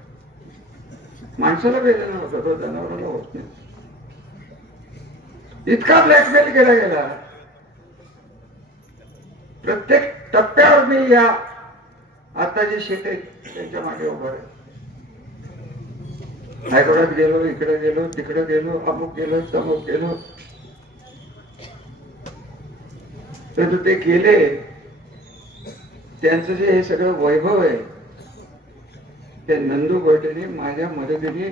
माणसाला वेदना होता, तो जनावराला होत नाही. इतका ब्लॅकमेल केला गेला. प्रत्येक टप्प्यावर मी या आता जे शेत आहेत त्यांच्या मागे उभं आहे. हायकोर्टात गेलो, इकडे गेलो, तिकडे गेलो, अमुक गेलो, तमुक गेलो. तर ते गेले, त्यांचं जे हे सगळं वैभव आहे ते नंदू गोयटेने माझ्या मदतीने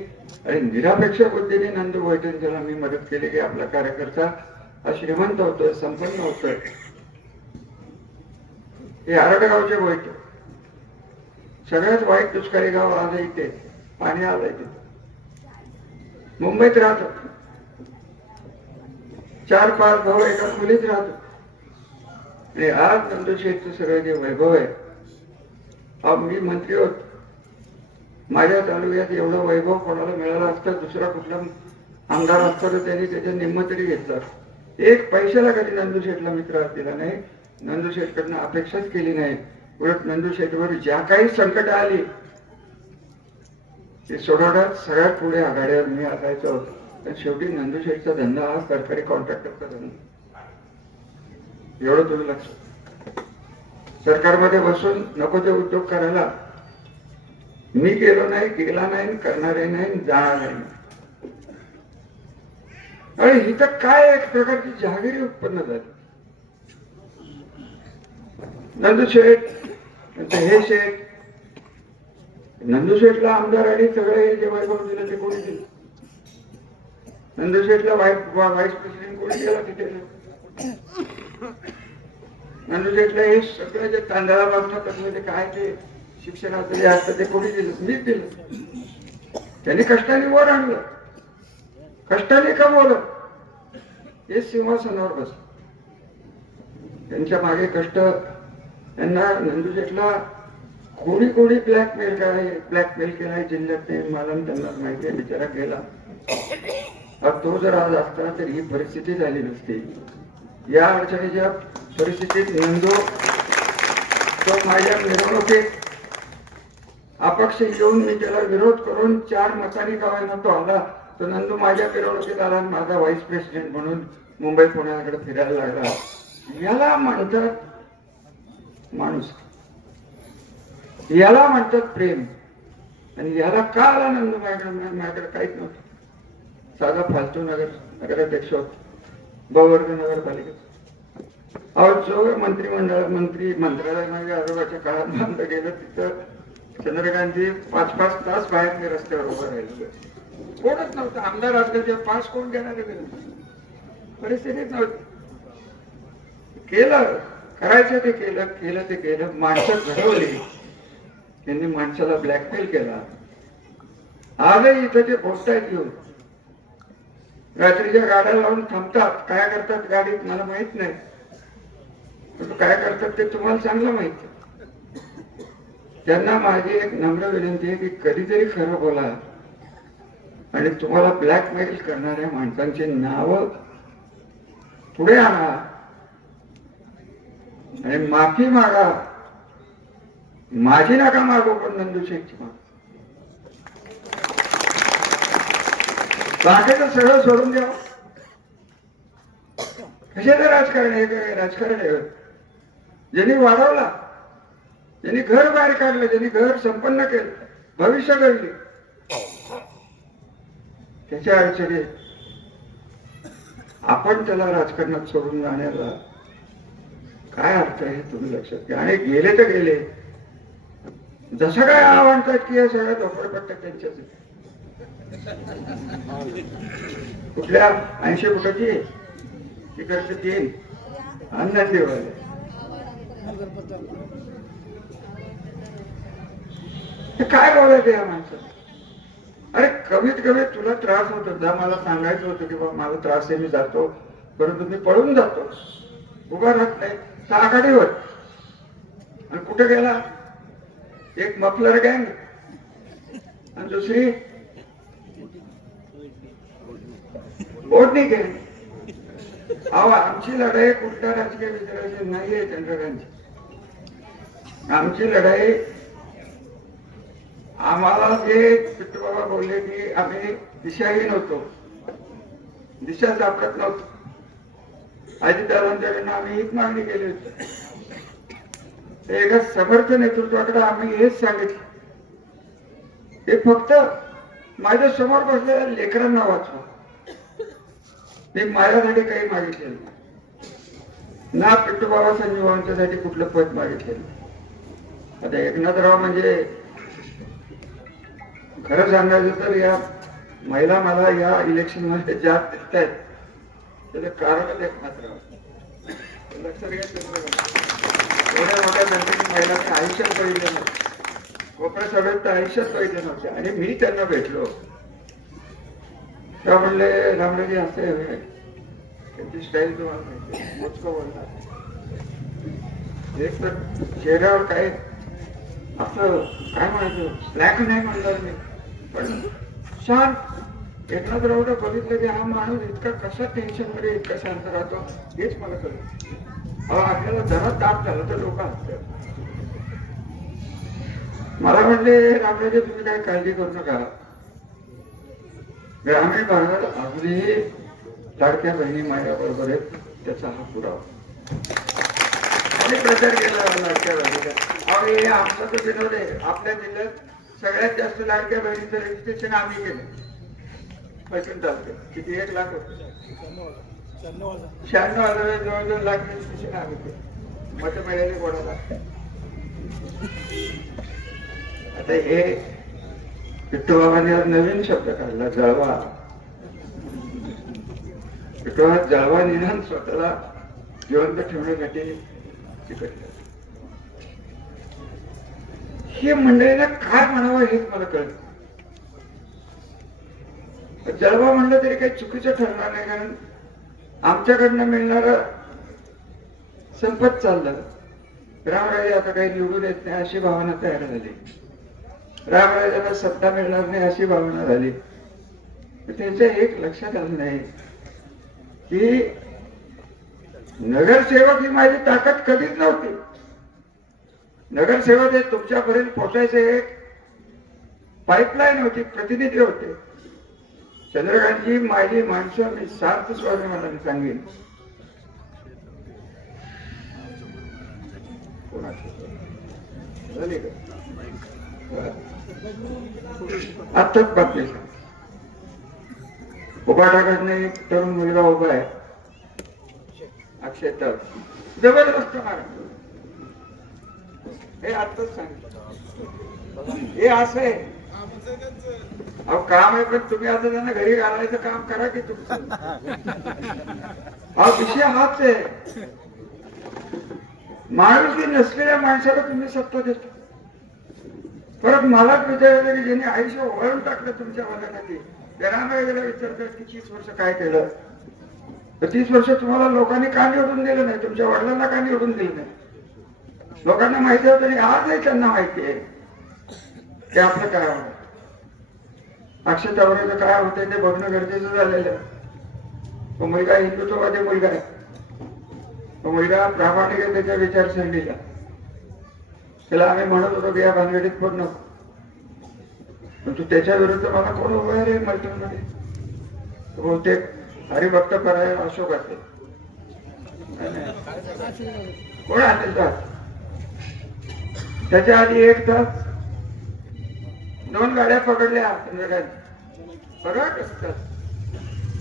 आणि निरापेक्ष बुद्धीने नंदू गोयटेंना मी मदत केली की आपला कार्यकर्ता हा श्रीमंत होतोय, संपन्न होतोय. हे आरडगावचे गोयटे, सगळ्यात वाईट दुष्काळी गाव आज इथे, पाणी आलंय तिथे. मुंबईत राहतो, 4-5 भाऊ एका खोलीत राहतो. आणि आज नंदुशेठचं सगळं जे वैभव आहे, मी मंत्री होतो, माझ्या तालुक्यात एवढं वैभव कोणाला मिळालं असतं, दुसरा कुठला आमदार असता तर त्यांनी त्याच्या निम्म तरी घेतलं. एक पैशाला कधी नंदुशेठला मी त्रास दिला नाही, नंदुशेठकडनं अपेक्षाच केली नाही. उलट नंदुशेठवर ज्या काही संकट आली ते सोडवण्यात सगळ्यात पुढे आघाडीवर मी असायचो. पण शेवटी नंदुशेठचा धंदा हा सरकारी कॉन्ट्रॅक्टरचा धंदा. एवढं तुम्ही लक्षात. सरकारमध्ये बसून नको ते उद्योग करायला मी गेलो नाही, गेला नाही, करणारे नाही, जाणार नाही. आणि इथं काय एक प्रकारची जहागिरी उत्पन्न झाली. नंदुशेठ हे शेठ, नंदुशेठला आमदार आणि सगळे जे वैभव दिलं ते कोणी दिलं? नंदुशेठला व्हाईस प्रेसिडेंट कोणी गेला तिथे? नंदुशेठला हे सगळं जे तांदळापासून काय ते शिक्षणाचं जे असतं ते कोणी दिलं? मीच दिलं. त्यांनी कष्टाने वर आणलं, कष्टाने कमवलं, हे सिंहासनावर बसलं. त्यांच्या मागे कष्ट. त्यांना नंदुशेठला कोणी कोणी ब्लॅकमेल केलाय जिल्ह्यात नाही, मला त्यांना माहिती आहे. बिचारा गेला. तो जर आज असता तर ही परिस्थिती झाली नसती. या अडचणीच्या परिस्थितीत नंदू तो माझ्या मिरवणुकीत अपक्ष येऊन मी त्याला विरोध करून 4 मतांनी का होईना तो आला. तो नंदू माझ्या मिरवणुकीत आला, माझा व्हाईस प्रेसिडेंट म्हणून मुंबई पुण्याकडे फिरायला लागला. याला म्हणतात माणूस, याला म्हणतात प्रेम. आणि याला का आला नंदू माझ्याकडे काहीच नव्हतं. साधा फालतू नगराध्यक्ष होता, गोवर्ध नगरपालिकेत. जो मंत्रालयामध्ये आजोबाच्या काळात बांधलं गेलं, तिथं चंद्रकांतजी 5-5 तास बाहेर मी रस्त्यावर उभं राहिलो. कोणच नव्हतं. आमदार असले ते पास कोण घेणार? परिस्थितीच नव्हती. केलं, करायचं ते केलं, केलं ते केलं. माणसं घडवली, त्यांनी माणसाला ब्लॅकमेल केला. आजही इथं ते बोलतायत येऊन, रात्रीच्या गाड्या लावून थांबतात. काय करतात गाडीत मला माहित नाही, काय करतात ते तुम्हाला चांगलं माहिती. त्यांना माझी एक नम्र विनंती आहे की कधीतरी खरं बोला आणि तुम्हाला ब्लॅकमेल करणाऱ्या माणसांची नाव पुढे आणा आणि माफी मागा. माझी नका मागो, पण नंदुशेठची माग. बाकीचं सगळं सोडून द्या. कशाचं राजकारण? हे काय राजकारण आहे? ज्यांनी वाढवला ज्यांनी घर बाहेर काढलं, ज्यांनी घर संपन्न केलं, भविष्य घडले, त्याच्या अडचणी आपण त्याला राजकारणात सोडून जाण्याला काय अर्थ आहे तुम्ही लक्षात घ्या. आणि गेले तर गेले, जसं काय म्हणतात की या सगळ्या झोपडपट्ट्या त्यांच्याच कुठल्या 80 फुटाची तिकडचं 3 अन्ना देवाला काय बोलायचं या माणसाला. अरे कमीत कमी तुला त्रास होत होता, मला सांगायचं होतं की बाबा मला त्रास आहे, मी जातो, परंतु मी पळून जातो, उभा राहत नाही, तर आघाडीवर. आणि कुठे गेला, एक मफलर गँग आणि दुसरी ओढणी गँग. अहो आमची लढाई कुठल्या राजकीय विचाराची नाहीये चंद्रकांतची. आमची लढाई, आम्हाला जे पिट्टू बाबा बोलले की आम्ही दिशाहीन होतो, दिशा सापडत नव्हतो, अजितदादांच्याकडनं आम्ही हीच मागणी केली होती. एका समर्थ नेतृत्वाकडे आम्ही हेच सांगितलं, हे फक्त माझ्या समोर बसलेल्या लेकरांना वाचवा. मी माझ्यासाठी काही मागितलेलं ना, पिट्टू बाबा संजीवांच्यासाठी कुठलं पद मागितलेलं. आता एकनाथराव म्हणजे खरं सांगायचं तर या महिला मला या इलेक्शन मध्ये ज्या दिसत आहेत त्याचं कारणच एकनाथराव. लक्षात घ्या, एवढ्या मोठ्या संख्येने महिलांच्या आयुष्यात बघितलं नव्हतं, कोकण सभेत तर आयुष्यात बघितलं नव्हते. आणि मी त्यांना भेटलो, त्या म्हणले रामराजे असे हवे, त्यांची स्टाईल तुम्हाला माहिती, मोजकं बोलणार, एक तर चेहऱ्यावर काय असं काय म्हणायचं, स्लॅक नाही म्हणणार मी, पण शांत. एकनाथरावला बघितलं की हा माणूस इतका कसा टेन्शन मध्ये इतका शांत राहतो हेच मला कळलं. आपल्याला जरा ताप झाला तर लोक हसतात. मला म्हणले रामराजे तुम्ही काय काळजी करू नका, ग्रामीण भागात अजूनही लाडक्या बहिणी माझ्या बरोबर आहेत, त्याचा हा पुरावा. आणि प्रचार केला लाडक्या बहिणीचा. अहो हे आमचा तर विनोद आहे, आपल्या जिल्ह्यात सगळ्यात जास्त लाडक्या बहिणीचं रजिस्ट्रेशन आम्ही केलं पैठण तालुक्यात. किती 1 लाख होतं, 96,000 जवळजवळ लाख रजिस्ट्रेशन आम्ही केलं. मत मिळाले कोणाला. आता हे पिट्टू बाबांनी आज नवीन शब्द काढला, जळवा. पिट्टू बाबा जळवा निदान स्वतःला जिवंत ठेवण्यासाठी चिकटलं. हे मंडळीला काय म्हणावं हेच मला कळत. जळवा म्हणलं तरी काही चुकीचं ठरणार नाही, कारण आमच्याकडनं मिळणार संपत चाललं. रामराजे आता काही निवडून येत नाही अशी भावना तयार झाली, रामराजाला सत्ता मिळणार नाही अशी भावना झाली. त्यांच्या एक लक्षात आलं नाही की नगरसेवक ही माझी ताकद कधीच नव्हती. नगरसेवक हे तुमच्यापर्यंत पोहोचायचे एक पाईपलाईन होती, प्रतिनिधी होते. चंद्रकांतजी माझी माणसं मी सार्थ स्वाभिमानाने सांगेन, आत्ताच बातमी उभाटाकडनं एक तरुण मुलगा उभा आहे, अक्षय तर जबरदस्त मारा. हे आत्ताच सांगितलं, हे असं आहे. अहो काम आहे, पण तुम्ही आता त्यांना घरी घालायचं काम करा की तुमचं. हा विषय हाच आहे. माणुसकी नसलेल्या माणसाला तुम्ही सत्ता देता. परत मलाच विचारायचं की ज्यांनी आयुष्य ओळून टाकलं तुमच्या मनासाठी, घराला विचारतात की 30 वर्ष काय केलं. तर 30 वर्ष तुम्हाला लोकांनी का निवडून दिलं नाही, तुमच्या वडिलांना का निवडून दिलं नाही. लोकांना माहिती होतं तरी आजही त्यांना माहिती आहे की आपलं काय होतं. अक्षय तवरेचं काय होतं ते बघणं गरजेचं झालेलं आहे. तो मुलगा हिंदुत्ववादी मुलगा आहे, तो मुलगा प्रामाणिक आहे त्याच्या विचारसरणीला. त्याला आम्ही म्हणत होतो की या भानगडीत पण नको, पण तू त्याच्या विरुद्ध मला कोण उभं आहे रे मैत्रीमध्ये. बहुतेक हरिभक्त परायण अशोक असेल, कोण असेल तर त्याच्या आधी 1 तास 2 गाड्या पकडल्या बरोबर.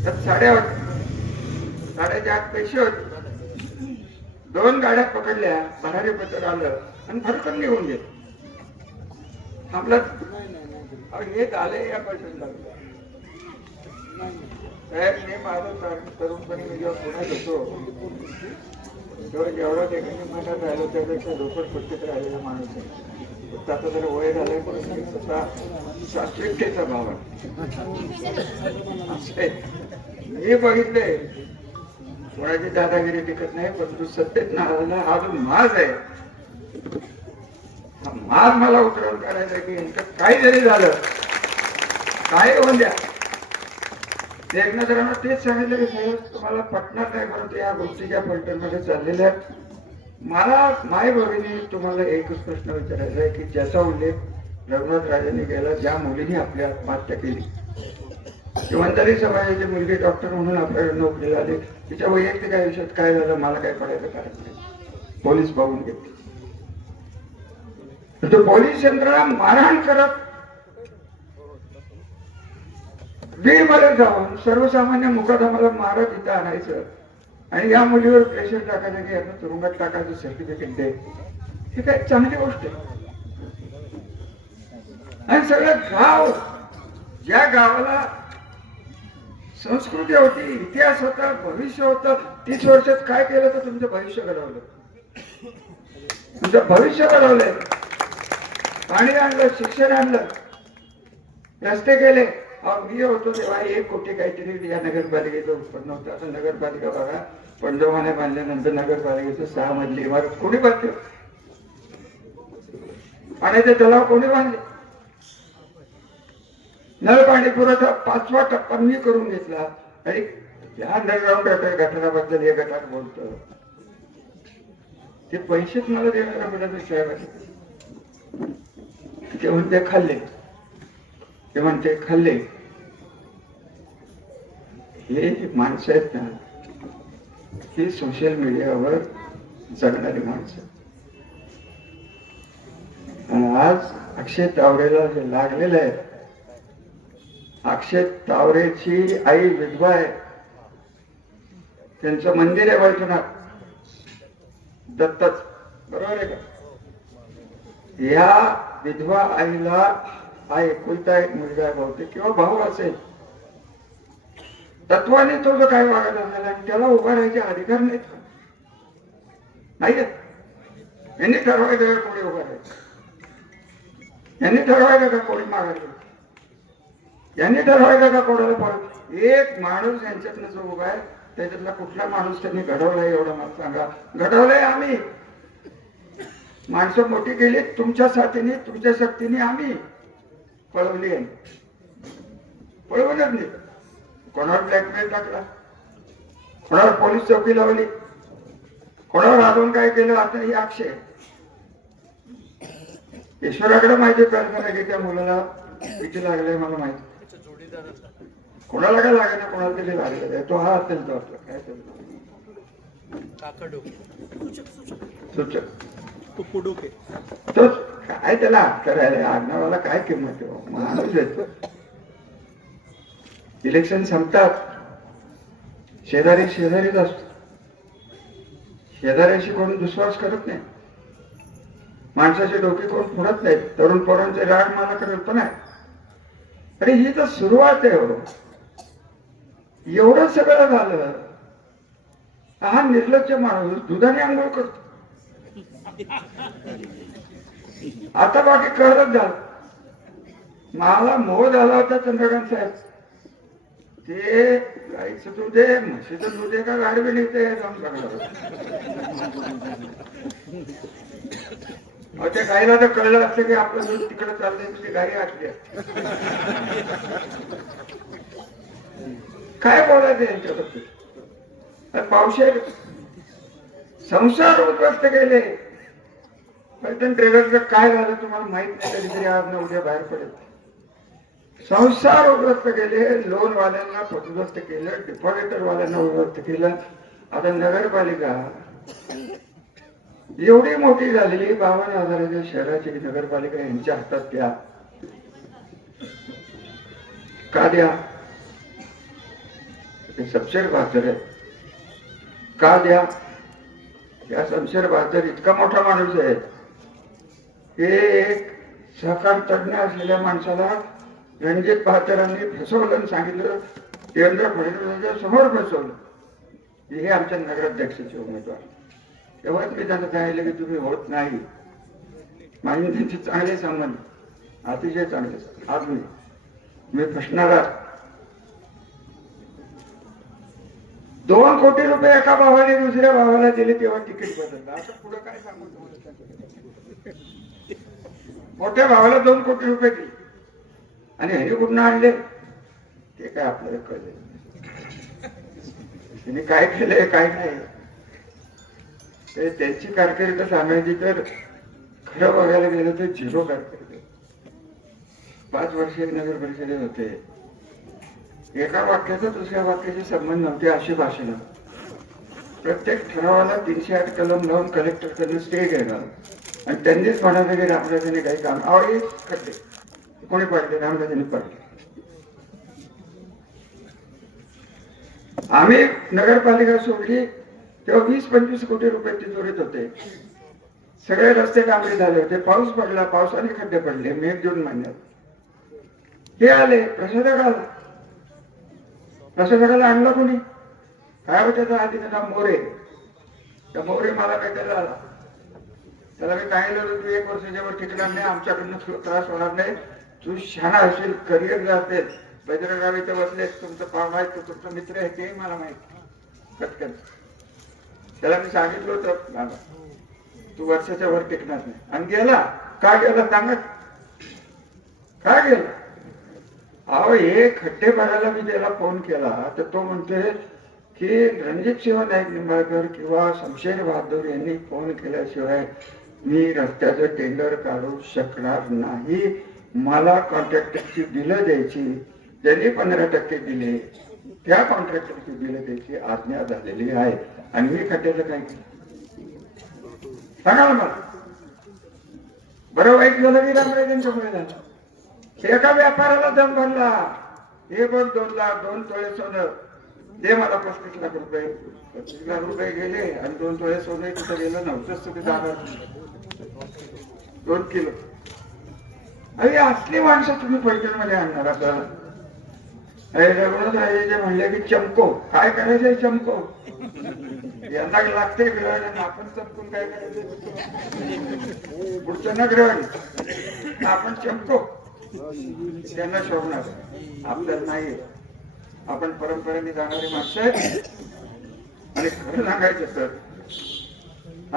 त्यात साड्या होत्या, साड्याच्या आत पैसे होते. 2 गाड्या पकडल्या, भरारी पत्र आलं आणि भरकन निघून गेले. आपलं हे झालंय या पर्यंत साहेब. मी माझं तरुणपणी मी जेव्हा पुण्यात होतो तेव्हा जेवढा ठिकाणी मनात राहिलो त्यापेक्षा झोपडपट्टीत राहिलेला माणूस आहे. आता जर वय झालंय स्वतः शास्त्रीयतेचा भाव आहे. हे बघितले कोणाची दादागिरी टिकत नाही, परंतु सत्तेत नावाला हा जो माज आहे, हा माज मला उतरवून काढायचा की यांचं काही जरी झालं काय होऊन द्या. एकनाथरावांना तेच सांगितलं की साहेब तुम्हाला पटणार नाही, परंतु या गोष्टीच्या पलटणमध्ये चाललेल्या मला माय भगिनी तुम्हाला एकच प्रश्न विचारायचा आहे की ज्याचा उल्लेख रघुनाथ राजांनी केला, ज्या मुलीने आपली आत्महत्या केली, वंजारी समाजाची मुलगी डॉक्टर म्हणून आपल्याकडे नोकरीला आली, तिच्या वैयक्तिक आयुष्यात काय झालं मला काय पडायचं कारण नाही. पोलीस बघून घेतले. तो पोलीस यंत्रणा मारहाण करत बीडमध्ये जाऊन सर्वसामान्य मुकादमाला मारत इथं आणायचं आणि या मुलीवर प्रेशर टाकायचं की यांना तुरुंगात टाकायचं सर्टिफिकेट दे, ही काय चांगली गोष्ट आहे. आणि सगळं गाव, ज्या गावाला संस्कृती होती, इतिहास होता, भविष्य होतं, 30 वर्षात काय केलं तर तुमचं भविष्य घडवलं, तुमचं भविष्य घडवलंय. पाणी आणलं, शिक्षण आणलं, रस्ते केले. मी होतो तेव्हा 1 कोटी काहीतरी या नगरपालिकेचं उत्पन्न होतं. आता नगरपालिका बघा, पंजोबाने बांधल्यानंतर नगरपालिकेचं 6 मजली इमारत कोणी बांधली? पाण्याचे तलाव कोणी बांधले? नळ पाणी पुरवठा 5वा टप्पा मी करून घेतला. आणि या अंडरग्राऊंड गटाराबद्दल हे गटार बोलतो, ते पैसेच मला देणारा मिळत साहेब. ते म्हणते खाल्ले, ते म्हणते खाल्ले. हे माणसं आहेत ना, ही सोशल मीडियावर जगणारी माणसं. आणि आज अक्षय तावरेला जे लागलेलं आहे, अक्षय तावरेची आई विधवा आहे, त्यांचं मंदिर आहे वैजनाथ दत्तच, बरोबर आहे का? या विधवा आईला हा एकुलता एक मुलगा बहुतेक किंवा भाऊ असेल, तत्वाने तो जो काय वागायला लागला आणि त्याला उभा राहायचे अधिकार नाहीत का? नाही. यांनी ठरवायचं का कोणी उभा राहायचं? यांनी ठरवायचं का कोणी मागायचं? यांनी ठरवायचं का कोणाला परत? एक माणूस यांच्यातनं जो उभा आहे त्याच्यातला कुठला माणूस त्यांनी घडवलाय एवढं मला सांगा. घडवलंय आम्ही. माणसं मोठी केली तुमच्या साथीने, तुमच्या शक्तीने. आम्ही पळवली आहे, पळवलंच नाही. कोणावर ब्लॅकमेल टाकला, कोणावर पोलीस चौकी लावली, कोणावर अजून काय केलं, आता ही आक्षेप. ईश्वराकडे माहिती प्रार्थना की त्या मुलाला भीती लागले, मला माहिती. कोणाला काय लागेल ना, कोणाला तरी लागलेलं आहे. तो हा असेल तो आपला काय असेल सूचक, तोच काय त्याला करायला आज्ञावाला काय किंमत आहे? माणूस येतो. इलेक्शन संपतात, शेजारी शेजारीच असतो. शेजाऱ्याशी कोण दुस्वास करत नाही, माणसाचे डोके कोण फोडत नाही. तरुण पोरांचे राग मला करत नाही. अरे ही तर सुरुवात आहे हो. एवढं सगळं झालं, हा निर्लज्ज माणूस दुधाने आंघोळ करतो. आता बाकी कळत झालं. मला मोह झाला होता चंद्रकांत साहेब, ते गाईचं दूध आहे, म्हशीचं दूध आहे का गाडवे निघते जाऊन बघणार. त्या गाईला तर कळलं असतं की आपलं दूध तिकडे चाललंय, म्हणजे गाई आटली. काय बोलायचं यांच्याबद्दल? पावसाळ्यात संसार उद्ध्वस्त केले. पण ट्रेडरचं काय झालं तुम्हाला माहित नाही, कधीतरी आज ना उद्या बाहेर पडेल. संसार उद्ध्वस्त केले, लोन वाल्यांना उद्ध्वस्त केलं, डिपॉझिटर वाल्यांना उद्ध्वस्त केलं. आता नगरपालिका एवढी मोठी झालेली 52,000 शहराची नगरपालिका यांच्या हातात द्या. का द्या? ते शमशेर बहादर आहे. का द्या? या शमशेर बहादर इतका मोठा माणूस आहे. हे एक सहकार तज्ञ असलेल्या माणसाला रणजित बहादरांनी फसवलं आणि सांगितलं देवेंद्र फडणवीसांच्या समोर फसवलं. हे आमच्या नगराध्यक्षाचे उमेदवार. तेव्हाच मी त्यांना सांगितलं की तुम्ही होत नाही. माझे त्यांचे चांगले संबंध, अतिशय चांगले. आज मी फसणारा 2 कोटी रुपये एका भावाने दुसऱ्या भावाला दिले तेव्हा तिकीट बदललं. असं पुढे काय सांगू? मोठ्या भावाला 2 कोटी रुपये दिले आणि हे कुठून आणले ते काय आपल्याला कळले. त्यांनी काय केलंय काय नाही ते त्यांची कारकीर्द सांगायची तर खरं बघायला गेलं तर 0 कारकीर्द. 5 वर्ष नगर परिषदेत होते. एका वाक्याचा दुसऱ्या वाक्याचे संबंध नव्हते अशी भाषणं. प्रत्येक ठरावाला 308 कलम लावून कलेक्टरकडनं स्टे घेणं आणि त्यांनीच म्हणायचं की रामराजांनी काही काम आवडे खड्डे कोणी पडले, रामराजांनी पडले. आम्ही नगरपालिका सोडली तेव्हा 20-25 कोटी रुपये तिजोरीत होते. सगळे रस्ते डांबरी झाले होते. पाऊस पडला, पावसाने खड्डे पडले. मे जून महिन्यात हे आले. प्रशासकाला आणला कोणी? काय होतं त्याचा आधी नाव मोरे. त्या मोरे मला भेटायला आला. त्याला मी सांगितलं तू 1 वर्षाच्या वर टिकणार नाही, आमच्याकडनं तुला त्रास होणार नाही, तू शहाणा असेल, करिअर असेल. बजरंगराव इथे बसले, तुमचं पाहुणा आहे, तो तुमचा मित्र आहे ते मला माहिती. कटकन त्याला मी सांगितलं होतं तू वर्षाच्या वर टिकणार नाही. आणि गेला. का गेला सांगा? का गेला? अहो हे खड्डे भरायला मी त्याला फोन केला तर तो म्हणतोय की रणजित सिंह नाईक निंबाळकर किंवा शमशेर बहादूर यांनी फोन केल्याशिवाय मी रस्त्याचं टेंडर काढू शकणार नाही. मला कॉन्ट्रॅक्टरची बिलं द्यायची, ज्यांनी 15% दिले त्या कॉन्ट्रॅक्टरची बिलं द्यायची आज्ञा झालेली आहे. आणि मी खड्ड्याचं काय केलं सांगा ना मला. बरं वाईट झालं की रामराजांच्यामुळे झालं. एका व्यापाराला दम भरला. हे बघ 2 लाख 2 तोळे सोनं दे मला 35 लाख रुपये. 35 लाख रुपये गेले आणि 2 तोळे सोनं कुठं गेलं नव्हतंच. तुम्ही जाणार 2 किलो. अरे असली माणसं तुम्ही पैठण मध्ये आणणार. आता रघुनाथ जे म्हणले की चमको काय करायचंय चमको. यांना लागते ग्रहण आपण चमकून काय करायचं पुढचं न ग्रहण आपण चमको त्यांना शोभणार. आपल्याला नाही. आपण परंपरेने जाणारी माणसं आहेत. आणि खरं सांगायचं तर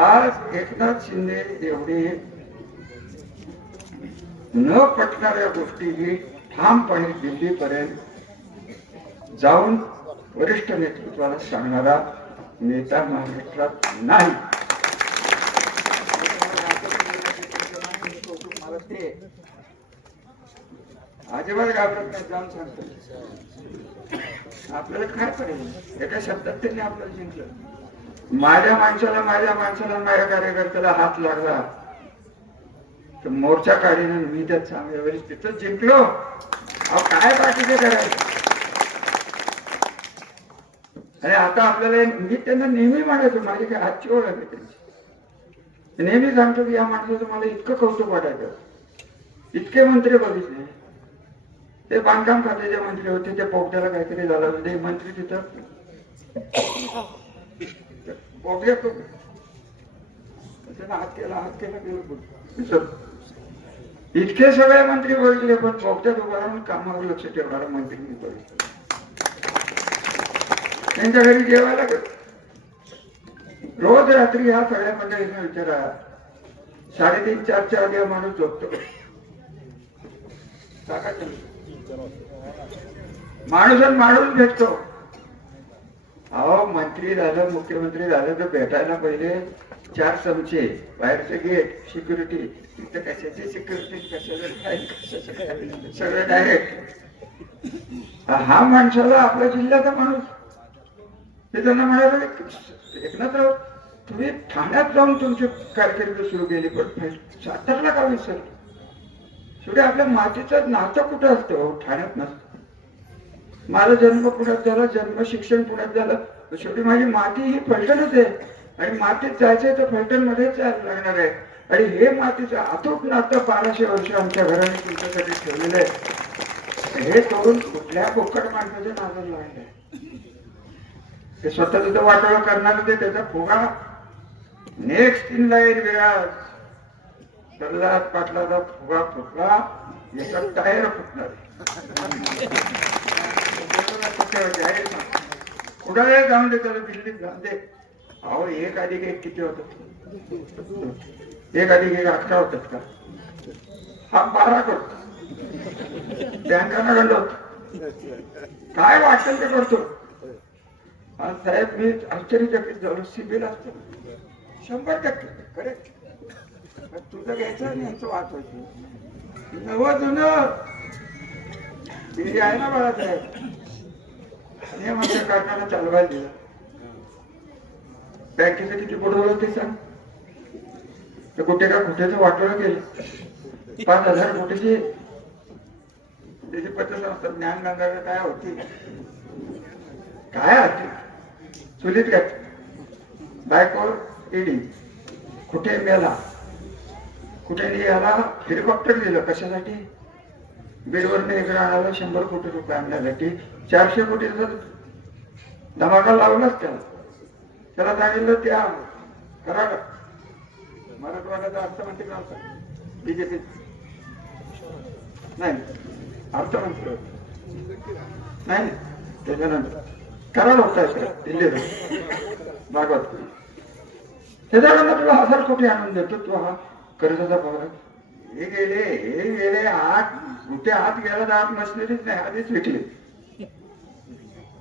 आज एकनाथ शिंदे एवढी न पटणाऱ्या गोष्टी ठामपणे दिल्लीपर्यंत जाऊन वरिष्ठ नेतृत्वाला सांगणारा नेता महाराष्ट्रात नाही. मला ते अजिबात घाबरत नाही. जाऊन सांगतो आपल्याला काय पडेल. एका शब्दात त्यांनी आपल्याला जिंकलं. माझ्या माणसाला माझ्या कार्यकर्त्याला हात लागला तर मोर्चा काढीन मी त्यात चांगल्या वेळेस तिथं जिंकलो. अहो काय बाकीचे करायचं. आणि आता आपल्याला मी त्यांना नेहमी म्हणायचो माझी काय हातची ओळख आहे त्यांची. नेहमी सांगतो की या माणसाचं मला इतकं कौतुक वाटायचं. इतके मंत्री बघितले. ते बांधकाम खात्याचे मंत्री होते. ते पोपट्याला काहीतरी झालं होतं. ते मंत्री तिथं पोपट्या त्यानं हात केला गेलं. इतके सगळे मंत्री बघितले पण पोपट्यात उभा राहून कामावर लक्ष ठेवणारा मंत्री मी बघितलं. त्यांच्या घरी जेवायला रोज रात्री ह्या सगळ्या मंडळींना विचारा 3:30-4च्या आधी माणूस झोपतो. माणूस भेटतो. अहो मंत्री झालं मुख्यमंत्री झालं तर भेटायला पहिले 4 चमचे बाहेरचे गेट सिक्युरिटी. तिथं कशाची सिक्युरिटी कशाचं सगळं डायरेक्ट. हा माणसाला आपल्या जिल्ह्याचा माणूस ते त्यांना म्हणाले एकनाथराव तुम्ही ठाण्यात जाऊन तुमची कारकीर्द सुरू केली, पण सातारला का विसरलं? शेवटी आपल्या मातीचं नातं कुठं असतं हो? ठाण्यात नसतं. माझा जन्म पुण्यात झाला, जन्म शिक्षण पुण्यात झालं, शेवटी माझी माती ही फलटणच आहे आणि मातीत जायचंय तर फलटण मध्येच लागणार आहे. आणि हे मातीचं अतूट नातं 1200 वर्ष आमच्या घराने तुमच्यासाठी ठेवलेलं आहे. हे करून कुठल्या बोकड माणसाच्या नादाला लागलंय? ते स्वतःच तर वाटोळं करणार ते, त्याचा फुगा नेक्स्ट इन लाईन वेळा प्रल्हाद पाटलाचा फुगा फुटला, याचा टायर फुटणार. कुणाला जाऊन दे, त्याला दिल्लीत जाऊन दे. अहो 1+1 किती होत? 1+1 18 होतात का? हा 12 करतो. बँकांना गंडवतो, काय वाटेल ते करतो. आज साहेब मी आश्चर्यचकित झालो. सिबिल असतो 100% करेक्ट. तुझं घ्यायचं आणि यांचं वाचवायचं. नवं जुनं बिल आहे ना बाळासाहेब, नियम आमच्या कारखाना चालवायला दिला. बँकेचं किती बुडवलं ते सांग. तर कुठे का कुठेच वाटोळं केलं. 5,000 कोटीची त्याची पतसंस्था ज्ञानगंगा काय होती, काय होती चुलीत काय बायको ईडी, कुठे मेला, कुठे याला हेलिकॉप्टर दिलं कशासाठी? बीडवरने इकडे आणायला 100 कोटी रुपये आणण्यासाठी 400 कोटीचा धमाका लावलाच त्याला. त्याला सांगितलं त्या कराड मराठवाड्याचा अर्थमंत्री नव्हता, बीजेपी नाही अर्थमंत्री नाही, त्याच्यानंतर कराड होता दिल्लीला भागवत. त्याच्याकडनं तुला 1000 कोटी आणून देतो, तू हा कर्जाचा पगार. हे गेले आत कुठे आत गेला तर आत मशिनरीच नाही, आधीच विकले.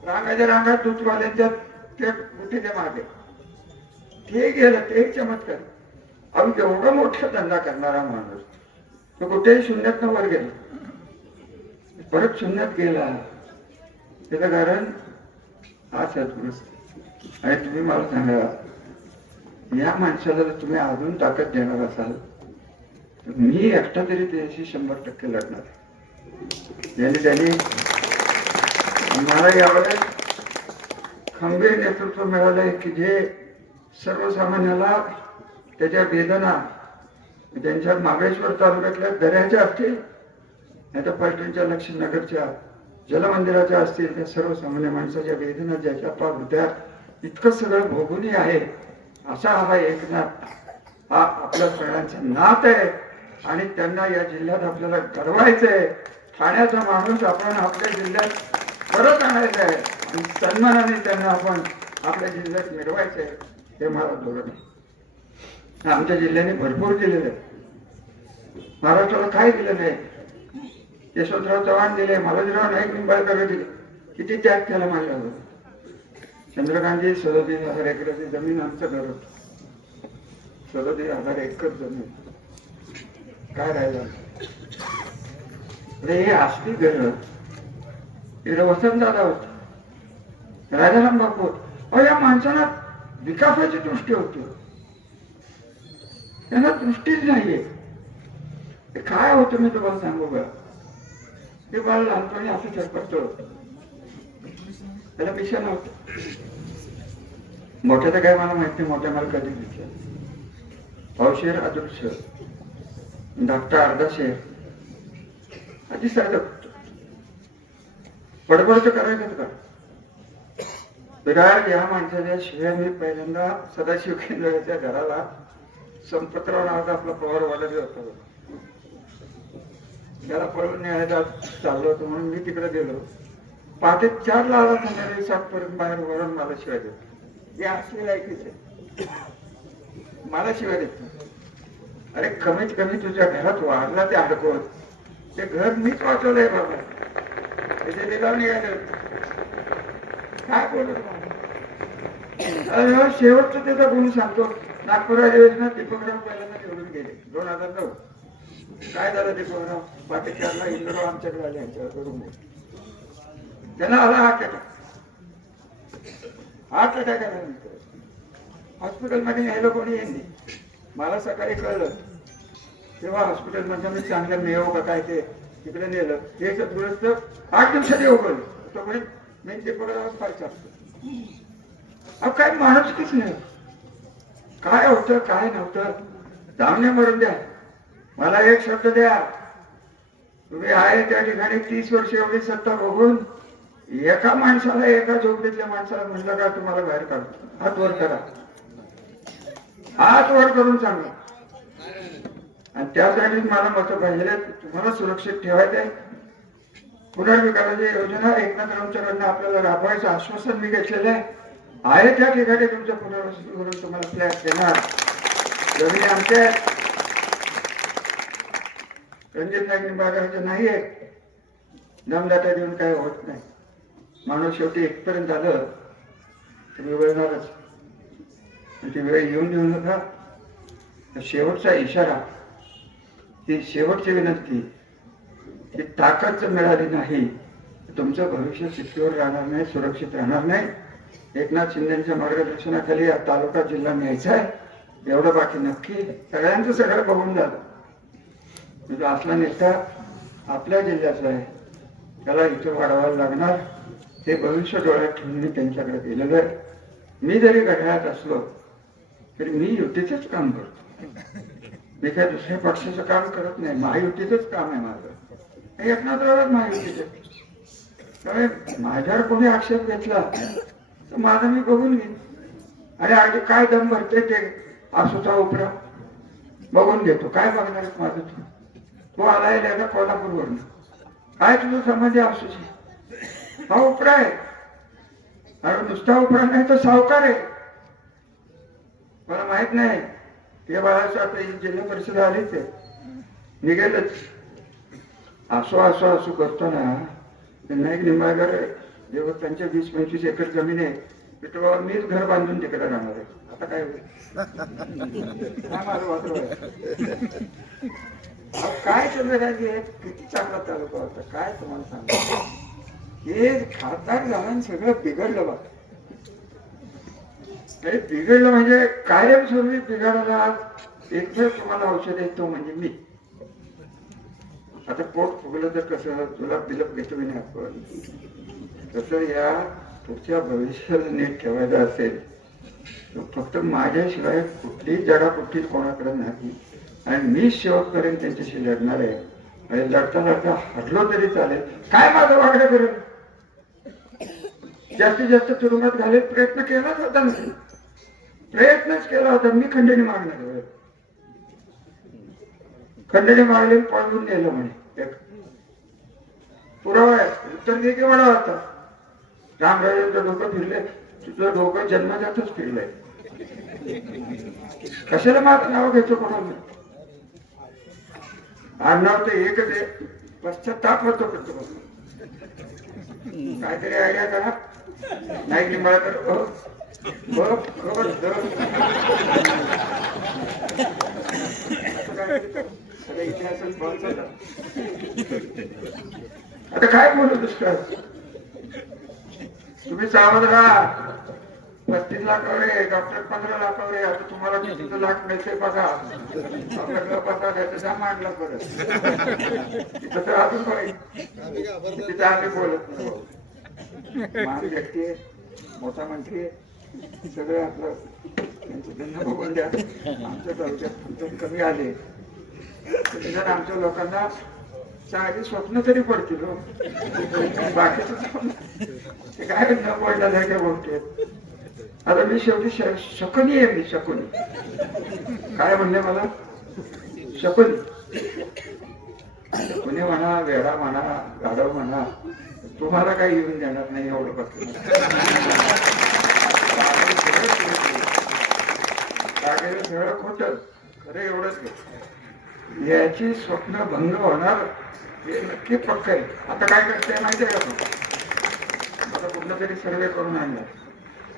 रांगाच्या रांगात दूधवाल्यांच्या ते गुटीच्या मागे ते गेलं. ते एक चमत्कार. अहो एवढा मोठा धंदा करणारा माणूस तो कुठेही शून्यात वर गेला, परत शून्यात गेला. त्याचं कारण हा सद्गुरू. आणि तुम्ही मला सांगा, या माणसाला जर तुम्ही अजून ताकद देणार असाल तर मी एकटा तरी त्याशी 100% लढणार. त्यांनी मला यावेळेस खंबीर नेतृत्व मिळालंय की जे सर्वसामान्याला त्याच्या वेदना त्यांच्या महाबळेश्वर तालुक्यातल्या दऱ्याच्या असतील, नाही तर फलटणच्या लक्ष्मीनगरच्या जलमंदिराच्या असतील, त्या सर्वसामान्य माणसाच्या वेदना ज्याच्या हृदयात इतकं सगळं भोगूनही आहे, असा हा एकनाथ हा आपल्या सगळ्यांचं नात आहे. आणि त्यांना या जिल्ह्यात आपल्याला घडवायचंय. ठाण्याचा माणूस आपण आपल्या जिल्ह्यात परत आणायचा आहे आणि सन्मानाने त्यांना आपण आपल्या जिल्ह्यात मिळवायचंय. हे मला धोरण आहे. आमच्या जिल्ह्याने भरपूर दिलेलं आहे. महाराष्ट्राला काय दिलं नाही? यशवंतराव चव्हाण दिले, मालोजीराव नाईक निंबाळकर दिले. किती त्याग केला माझ्यावर. चंद्रकांतजी 37,000 एकराची जमीन आमचं घर होत. 37,000 एकर जमीन काय राहिलं? हे असली घर. इकडे वसंतदादा होते, राजाराम बापू होते. या माणसाला विकासाची दृष्टी होती, त्यांना दृष्टीच नाहीये. काय होतं मी तुम्हाला सांगू का? हे मला लहानपणी असं चरपटत होतं. त्याला मिशन होतं. मोठ्याचं काय मला माहिती नाही, मोठ्या मला कधी दिसलं. पावशेर अदृश्य धाकटा अर्धा शेर आधी सारखं बडबडचं करायचं का? विराट या माणसाच्या शिवाय मी पहिल्यांदा सदाशिव केंद्राच्या घराला संपतराव नावाचा आपला पवारवाला बी होता, त्याला पळून न्यायला चाललो होतो म्हणून मी तिकडे गेलो. पहाटे 4ला आला, संध्याकाळी 7 पर्यंत बाहेर उभारून मला शिवाय देतो. हे असलेलं ऐकायचं, मला शिवाय देतो. अरे कमीत कमी तुझ्या घरात वाढला ते अडकवत, ते घर मीच वाचवलंय बाबा. त्याचे निघाव निघाले काय बोलत. शेवटचं त्याचा गुण सांगतो. नागपुरात योजना दीपकराव पहिल्यांदा निवडून गेले 2009. काय झालं दीपकराव? पहाटे 4ला इंद्रराव आमच्याकडे आले, यांच्यावर त्यांना आला हार्ट अटॅक. हार्ट अटॅक आल्यानंतर हॉस्पिटलमध्ये यायला कोणी येईल नाही. मला सकाळी कळलं तेव्हा हॉस्पिटलमध्ये मी चांगलं मिळव का काय ते तिकडे नेलं. हे दुरुस्त 8 दिवसांनी उघडलं. तोपर्यंत मी ते पडत पाहिजे अहो काय माणूसकीच नाही. काय होतं काय नव्हतं जाऊन मरून द्या. मला एक शब्द द्या, तुम्ही आहे त्या ठिकाणी 30 वर्ष एवढी सत्ता बघून एका माणसाला, एका झोपडीतल्या माणसाला म्हणलं का तुम्हाला बाहेर काढतो, हात वर करा, हात वर करून सांगा. आणि त्यासाठी मला मत पाहिजे. तुम्हाला सुरक्षित ठेवायचं आहे. पुनर्विकासाची योजना एकनाथरावांच्याकडनं आपल्याला राबवायचं आश्वासन मी घेतलेलं आहे. त्या ठिकाणी तुमचं पुनर्वसन करून तुम्हाला फ्लॅट देणार. जमिनी आमच्या रणजित नाईक निंबाळकरांचे नाही आहे. दमदाटा देऊन काही होत नाही. माणूस शेवटी इथपर्यंत आलं तुम्ही वेळणारच. ती वेळ येऊन देऊ नका. शेवटचा इशारा, ती शेवटची विनंती, ती ताकद जर मिळाली नाही तुमचं भविष्य सिक्युअर राहणार नाही, सुरक्षित राहणार नाही. एकनाथ शिंदेच्या मार्गदर्शनाखाली हा तालुका जिल्हा न्यायचा आहे एवढं बाकी नक्की. सगळ्यांचं सगळं बघून झालं. म्हणजे असला नेता आपल्या जिल्ह्याचा आहे, त्याला इथं वाढवायला लागणार. ते भविष्य डोळ्यात ठेवून मी त्यांच्याकडे गेलेलं आहे. मी जरी घड्याळात असलो तरी मी युतीचंच काम करतो. मी काय दुसऱ्या पक्षाचं काम करत नाही. महायुतीचंच काम आहे माझं. एकनाथरावच महायुतीचं. त्यामुळे माझ्यावर कोणी आक्षेप घेतला तर माझं मी बघून घेईन. अरे आधी काय दम भरते ते आसूचा उपरा बघून घेतो. काय बघणार माझं तू आलाय का कोल्हापूरवरून, काय तुझं संबंधी आसूची? हा उपरा आहे. अरे नुसता उपरा नाही तर सावकार आहे. मला माहित नाही ते बाळाचं आता जिल्हा परिषद आलीच आहे, निघेलच. असो असो असो करतो ना. नाईक निंबाळकर जेव्हा त्यांच्या 20-25 एकर जमीन आहे तेव्हा मीच घर बांधून तिकडे राहणार आहे. आता काय माझं वाटलं काय चंद्रराजी आहे. किती चांगला तालुका होता काय तुम्हाला सांगतो. हे खासदार झालं सगळं बिघडलं बा. बिघडलं म्हणजे कायमस्वरूपी बिघडला. एकतर तुम्हाला औषध येतो म्हणजे मी. आता पोट फुगलं तर कसं जुलाब बिलप घेतो नाही आपण, तसं या पुढच्या भविष्याला नीट ठेवायचं असेल तर फक्त माझ्याशिवाय कुठलीच जगा कुठली कोणाकडे नाही. आणि मी शेवटपर्यंत त्यांच्याशी लढणार आहे. आणि लढता लढता हरलो तरी चालेल. काय माझं वागणं करेल, जास्तीत जास्त तुरुंगात घालेल प्रयत्न केलाच होता ना. प्रयत्नच केला होता. मी खंडणी मागणार, खंडणी मागले पळवून नेलं म्हणे. एक पुरावा आहे. उत्तर दे की वडा होता. रामराजांचं डोकं फिरले, तुझं डोकं जन्मजातच फिरलंय. कशाला माझं नाव घ्यायचं कोणाला? आडनाव तर एकच आहे. पश्चाताप होतो करतो. काहीतरी आयडिया करा. नाईक निंबाळकर आता काय बोलू दुष्काळ. तुम्ही सावध राहा. 35 लाखावर आहे, डॉक्टर 15 लाखावर आहे. आता तुम्हाला किती लाख मिळते बघा. आपल्याकडे बघा त्याचा मांडला परत तिथं तर अजून पाहिजे. तिथं आम्ही बोलत नाही. महान व्यक्ती आहे, मोठा मंत्री आहे. सगळे आपलं त्यांना बघून द्या. आमच्या तालुक्यात कमी आले तर आमच्या लोकांना चांगली स्वप्न तरी पडतील. बाकीचं ते काय न पडण्यासारख्या गोष्टी आहेत. आता मी शेवटी शकुनी आहे. मी शकुनी काय म्हणले मला? शकुनी. शकुनी म्हणा, वेडा म्हणा, गाढव म्हणा, तुम्हाला काही येऊन देणार नाही एवढं बघतो. सगळं खोट, खरं एवढंच. याची स्वप्न भंग होणार हे नक्की पक्क आहे. आता काय करते माहिती आहे का? आता कुठला तरी सर्वे करून आणला.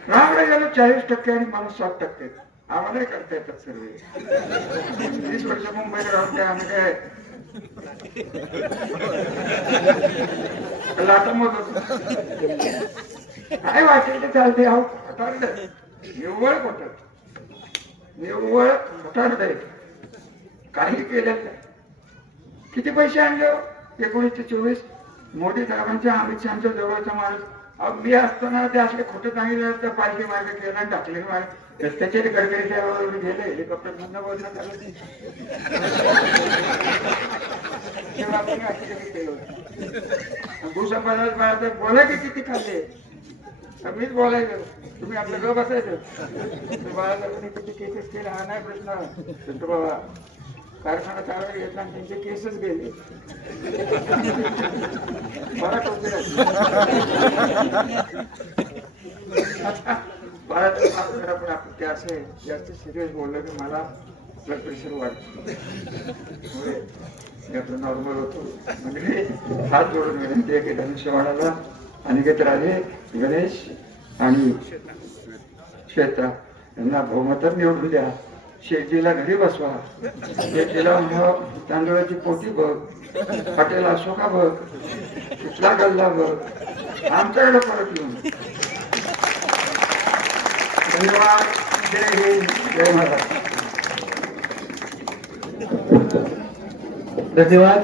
रामराजाला 40% आणि मला 60%. आम्हालाही करता येतात सर्वे. 20 वर्ष मुंबईत राहून काय आम्ही काय लाटा मोजत काय वाटेल ते चालते. अहो निव्वळ खोट. निव्वळ फुटारड आहे. काही केलं नाही. किती पैसे आणले हो? 19 ते 24 मोदी साहेबांच्या अमित शहाच्या जवळचा माणूस. अहो, मी असताना ते असले खोटं सांगितलं तर पालखी मागे केलं आणि टाकले त्याच्या गडकरी साहेबांवर गेले हेलिकॉप्टर मधनं बोलणं झालं नाही. तेव्हा आपण असं कधी केलं होतं. भूसंपादनात बाळासाहेब बोला की किती खाल्ले, मीच बोलायचं, तुम्ही आपलं गप बसायचं. बाळासाहेबांनी किती केसेस केले हा नाही प्रश्न. तर बाबा कारखाना चालवायला घेतला आणि त्यांचे केसच गेले. मला टोपी बाळासाहेब पण आपण ते असे जास्त सिरियस बोललं की मला ब्लड प्रेशर वाढतं. मी आपलं नॉर्मल होतो. म्हणजे हात जोडून विनंती आहे की धनुष्यबाणाला अनिकेत राजे, गणेश आणि श्वेता यांना बहुमतात निवडून द्या. शेतीला घरी बसवा. शेतीला तांदूळाची पोटी बघ, हॉटेल अशोका बघ, कुठला गल्ला बघ, आमच्याकडे परत येऊन. धन्यवाद. जय हिंद, जय महाराष्ट्र. धन्यवाद.